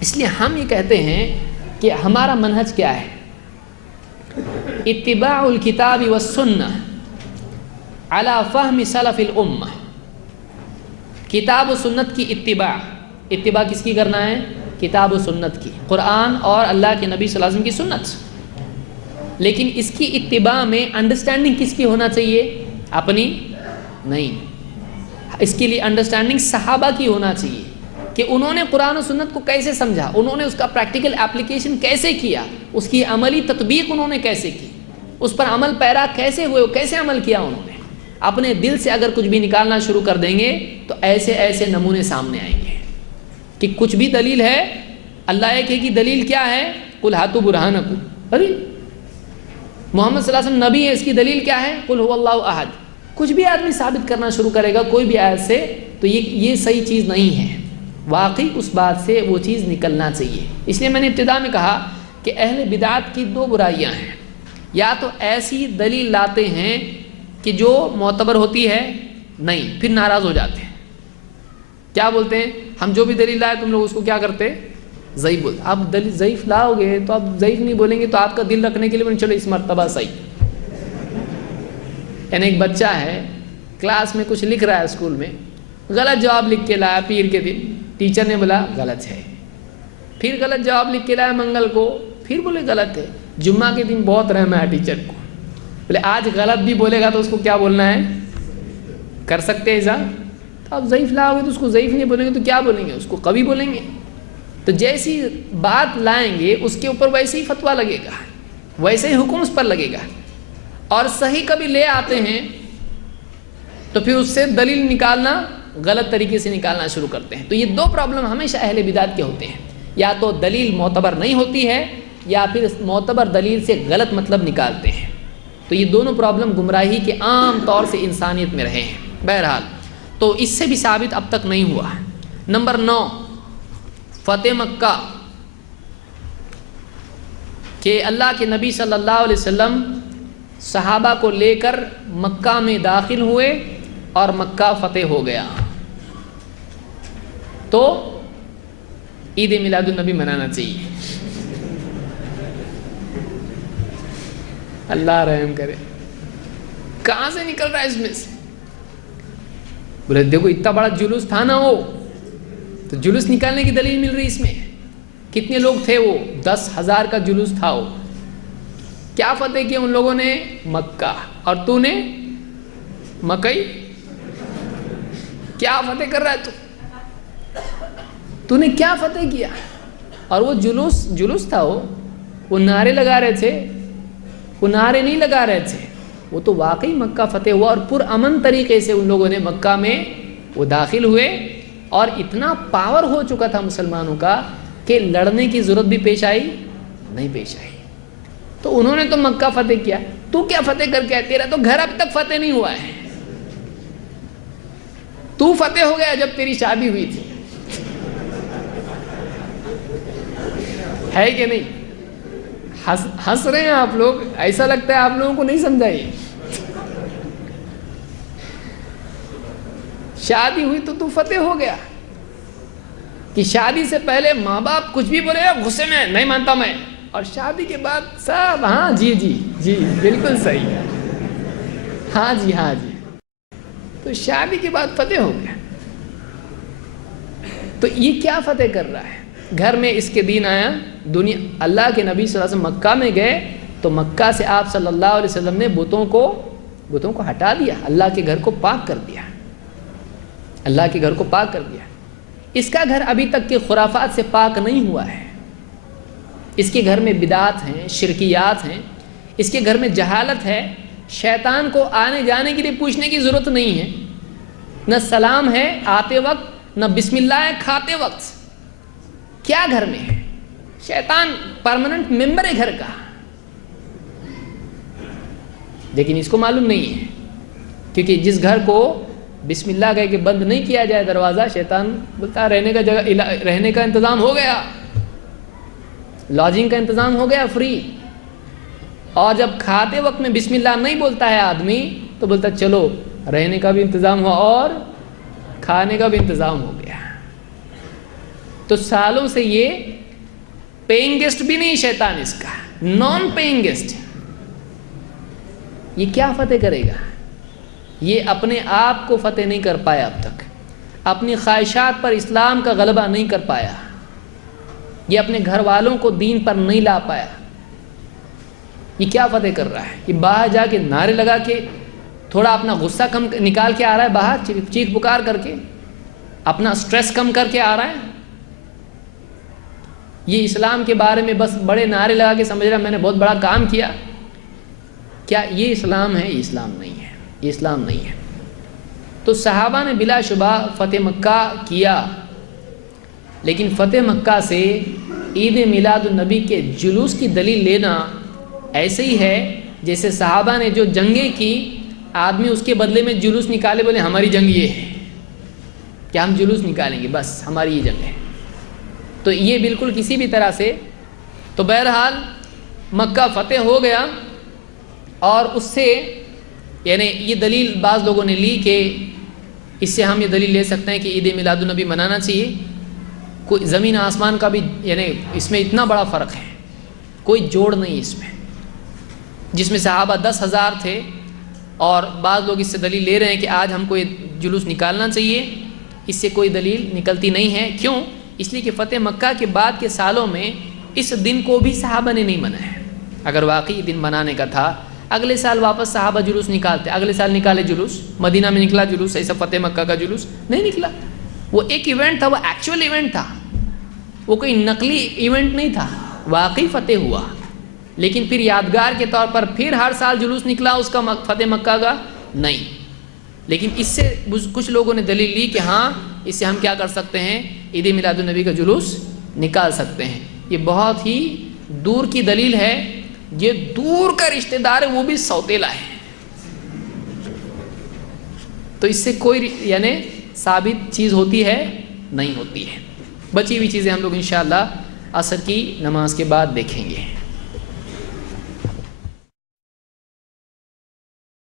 اس لیے ہم یہ کہتے ہیں کہ ہمارا منہج کیا ہے؟ اتباع الکتاب والسنہ علی فہم سلف الامہ۔ کتاب و سنت کی اتباع، اتباع کس کی کرنا ہے؟ کتاب و سنت کی، قرآن اور اللہ کے نبی صلی اللہ علیہ وسلم کی سنت۔ لیکن اس کی اتباع میں انڈرسٹینڈنگ کس کی ہونا چاہیے؟ اپنی نہیں، اس کے لیے انڈرسٹینڈنگ صحابہ کی ہونا چاہیے کہ انہوں نے قرآن و سنت کو کیسے سمجھا، انہوں نے اس کا پریکٹیکل اپلیکیشن کیسے کیا، اس کی عملی تطبیق انہوں نے کیسے کی، اس پر عمل پیرا کیسے ہوئے، کیسے عمل کیا انہوں نے۔ اپنے دل سے اگر کچھ بھی نکالنا شروع کر دیں گے تو ایسے ایسے نمونے سامنے آئیں گے کہ کچھ بھی دلیل ہے، اللہ ایک ہے کی دلیل کیا ہے؟ قل ہاتوا برہانکم، ارے محمد صلی اللہ علیہ وسلم نبی ہے، اس کی دلیل کیا ہے؟ قل هو اللہ احد۔ کچھ بھی آدمی ثابت کرنا شروع کرے گا کوئی بھی آیت سے تو یہ صحیح چیز نہیں ہے، واقعی اس بات سے وہ چیز نکلنا چاہیے۔ اس لیے میں نے ابتدا میں کہا کہ اہل بدعت کی 2 برائیاں ہیں، یا تو ایسی دلیل لاتے ہیں کہ جو معتبر ہوتی ہے نہیں، پھر ناراض ہو جاتے ہیں، کیا بولتے ہیں؟ ہم جو بھی دلیل لائے تم لوگ اس کو کیا کرتے؟ ضعیف بولتے۔ آپ دلیل ضعیف لاؤ گے تو آپ ضعیف نہیں بولیں گے تو آپ کا دل رکھنے کے لیے چلو اس مرتبہ صحیح۔ یعنی ایک بچہ ہے کلاس میں کچھ لکھ رہا ہے، اسکول میں غلط جواب لکھ کے لایا پیر کے دن، ٹیچر نے بولا غلط ہے، پھر غلط جواب لکھ کے لایا منگل کو، پھر بولے غلط ہے۔ جمعہ کے دن بہت رحم ہے ٹیچر کو، بولے آج غلط بھی بولے گا تو اس کو کیا بولنا ہے، کر سکتے ہیں ایسا؟ تو آپ ضعیف لاؤ گے تو اس کو ضعیف نہیں بولیں گے تو کیا بولیں گے، اس کو قوی بولیں گے۔ تو جیسی بات لائیں گے اس کے اوپر ویسے ہی فتویٰ لگے گا، ویسے ہی حکم اس پر لگے گا۔ اور صحیح کبھی لے آتے ہیں تو پھر اس سے دلیل نکالنا غلط طریقے سے نکالنا شروع کرتے ہیں۔ تو یہ دو پرابلم ہمیشہ اہل بدعت کے ہوتے ہیں، یا تو دلیل معتبر نہیں ہوتی ہے یا پھر معتبر دلیل سے غلط مطلب نکالتے ہیں۔ تو یہ دونوں پرابلم گمراہی کے عام طور سے انسانیت میں رہے ہیں۔ بہرحال تو اس سے بھی ثابت اب تک نہیں ہوا۔ نمبر 9، فتح مکہ، کہ اللہ کے نبی صلی اللہ علیہ وسلم صحابہ کو لے کر مکہ میں داخل ہوئے اور مکہ فتح ہو گیا، تو عید میلاد النبی منانا چاہیے۔ اللہ رحم کرے، کہاں سے نکل رہا ہے اس میں سے؟ بولے دیکھو اتنا بڑا جلوس تھا نا وہ، تو جلوس نکالنے کی دلیل مل رہی اس میں۔ کتنے لوگ تھے وہ؟ 10,000 کا جلوس تھا وہ۔ کیا فتح کیا ان لوگوں نے؟ مکہ۔ اور تو نے مکئی، کیا فتح کر رہا ہے تو نے کیا فتح کیا؟ اور وہ جلوس تھا وہ نعرے لگا رہے تھے، وہ نعرے نہیں لگا رہے تھے، وہ تو واقعی مکہ فتح ہوا اور پرامن طریقے سے ان لوگوں نے مکہ میں وہ داخل ہوئے، اور اتنا پاور ہو چکا تھا مسلمانوں کا کہ لڑنے کی ضرورت بھی پیش آئی نہیں پیش آئی۔ تو انہوں نے تو مکہ فتح کیا، تو کیا فتح کر کے آیا؟ تیرا تو گھر اب تک فتح نہیں ہوا ہے، تو فتح ہو گیا جب تیری شادی ہوئی تھی، ہے کہ نہیں؟ ہنس رہے ہیں آپ لوگ، ایسا لگتا ہے آپ لوگوں کو نہیں سمجھا یہ۔ شادی ہوئی تو فتح ہو گیا، کہ شادی سے پہلے ماں باپ کچھ بھی بولے غصے میں نہیں مانتا میں، اور شادی کے بعد سب ہاں جی جی جی بالکل صحیح ہے، ہاں جی ہاں جی، تو شادی کے بعد فتح ہو گیا۔ تو یہ کیا فتح کر رہا ہے؟ گھر میں اس کے دین آیا، دنیا اللہ کے نبی صلی اللہ علیہ وسلم مکہ میں گئے تو مکہ سے آپ صلی اللہ علیہ وسلم نے بتوں کو ہٹا دیا، اللہ کے گھر کو پاک کر دیا، اللہ کے گھر کو پاک کر دیا۔ اس کا گھر ابھی تک کے خرافات سے پاک نہیں ہوا ہے، اس کے گھر میں بدعات ہیں، شرکیات ہیں، اس کے گھر میں جہالت ہے، شیطان کو آنے جانے کے لیے پوچھنے کی ضرورت نہیں ہے، نہ سلام ہے آتے وقت، نہ بسم اللہ ہے کھاتے وقت۔ کیا گھر میں ہے؟ شیطان پرماننٹ ممبر ہے گھر کا، لیکن اس کو معلوم نہیں ہے، کیونکہ جس گھر کو بسم اللہ کہہ کے بند نہیں کیا جائے دروازہ، شیطان بولتا رہنے کا جگہ، رہنے کا انتظام ہو گیا، لاجنگ کا انتظام ہو گیا فری۔ اور جب کھاتے وقت میں بسم اللہ نہیں بولتا ہے آدمی تو بولتا چلو رہنے کا بھی انتظام ہوا اور کھانے کا بھی انتظام ہو گیا۔ تو سالوں سے یہ پیئنگ گیسٹ بھی نہیں شیطان، اس کا نان پیئنگ گیسٹ، یہ کیا فتح کرے گا؟ یہ اپنے آپ کو فتح نہیں کر پایا اب تک، اپنی خواہشات پر اسلام کا غلبہ نہیں کر پایا، یہ اپنے گھر والوں کو دین پر نہیں لا پایا۔ یہ کیا فتح کر رہا ہے؟ یہ باہر جا کے نعرے لگا کے تھوڑا اپنا غصہ کم نکال کے آ رہا ہے، باہر چیخ پکار کر کے اپنا سٹریس کم کر کے آ رہا ہے۔ یہ اسلام کے بارے میں بس بڑے نعرے لگا کے سمجھ رہا ہے میں نے بہت بڑا کام کیا۔ کیا یہ اسلام ہے؟ یہ اسلام نہیں ہے، یہ اسلام نہیں ہے۔ تو صحابہ نے بلا شبہ فتح مکہ کیا، لیکن فتح مکہ سے عید میلاد النبی کے جلوس کی دلیل لینا ایسے ہی ہے جیسے صحابہ نے جو جنگیں کی، آدمی اس کے بدلے میں جلوس نکالے، بولے ہماری جنگ یہ ہے کہ ہم جلوس نکالیں گے، بس ہماری یہ جنگ ہے۔ تو یہ بالکل کسی بھی طرح سے، تو بہرحال مکہ فتح ہو گیا، اور اس سے یعنی یہ دلیل بعض لوگوں نے لی کہ اس سے ہم یہ دلیل لے سکتے ہیں کہ عید میلاد النبی منانا چاہیے۔ کوئی زمین آسمان کا بھی یعنی اس میں اتنا بڑا فرق ہے، کوئی جوڑ نہیں اس میں، جس میں صحابہ 10,000 تھے، اور بعض لوگ اس سے دلیل لے رہے ہیں کہ آج ہم کو یہ جلوس نکالنا چاہیے، اس سے کوئی دلیل نکلتی نہیں ہے. کیوں؟ اس لیے کہ فتح مکہ کے بعد کے سالوں میں اس دن کو بھی صحابہ نے نہیں منایا. اگر واقعی دن منانے کا تھا اگلے سال واپس صحابہ جلوس نکالتے، اگلے سال نکالے جلوس، مدینہ میں نکلا جلوس، ایسا فتح مکہ کا جلوس نہیں نکلا. وہ ایک ایونٹ تھا، وہ ایکچوئل ایونٹ تھا، وہ کوئی نقلی ایونٹ نہیں تھا، واقعی فتح ہوا. لیکن پھر یادگار کے طور پر پھر ہر سال جلوس نکلا اس کا فتح مکہ کا نہیں. لیکن اس سے کچھ لوگوں نے دلیل لی کہ ہاں اس سے ہم کیا کر سکتے ہیں، عید میلاد النبی کا جلوس نکال سکتے ہیں. یہ بہت ہی دور کی دلیل ہے، یہ دور کا رشتہ دار ہے، وہ بھی سوتیلا ہے. تو اس سے کوئی یعنی ثابت چیز ہوتی ہے نہیں ہوتی ہے. بچی ہوئی چیزیں ہم لوگ انشاءاللہ عصر کی نماز کے بعد دیکھیں گے.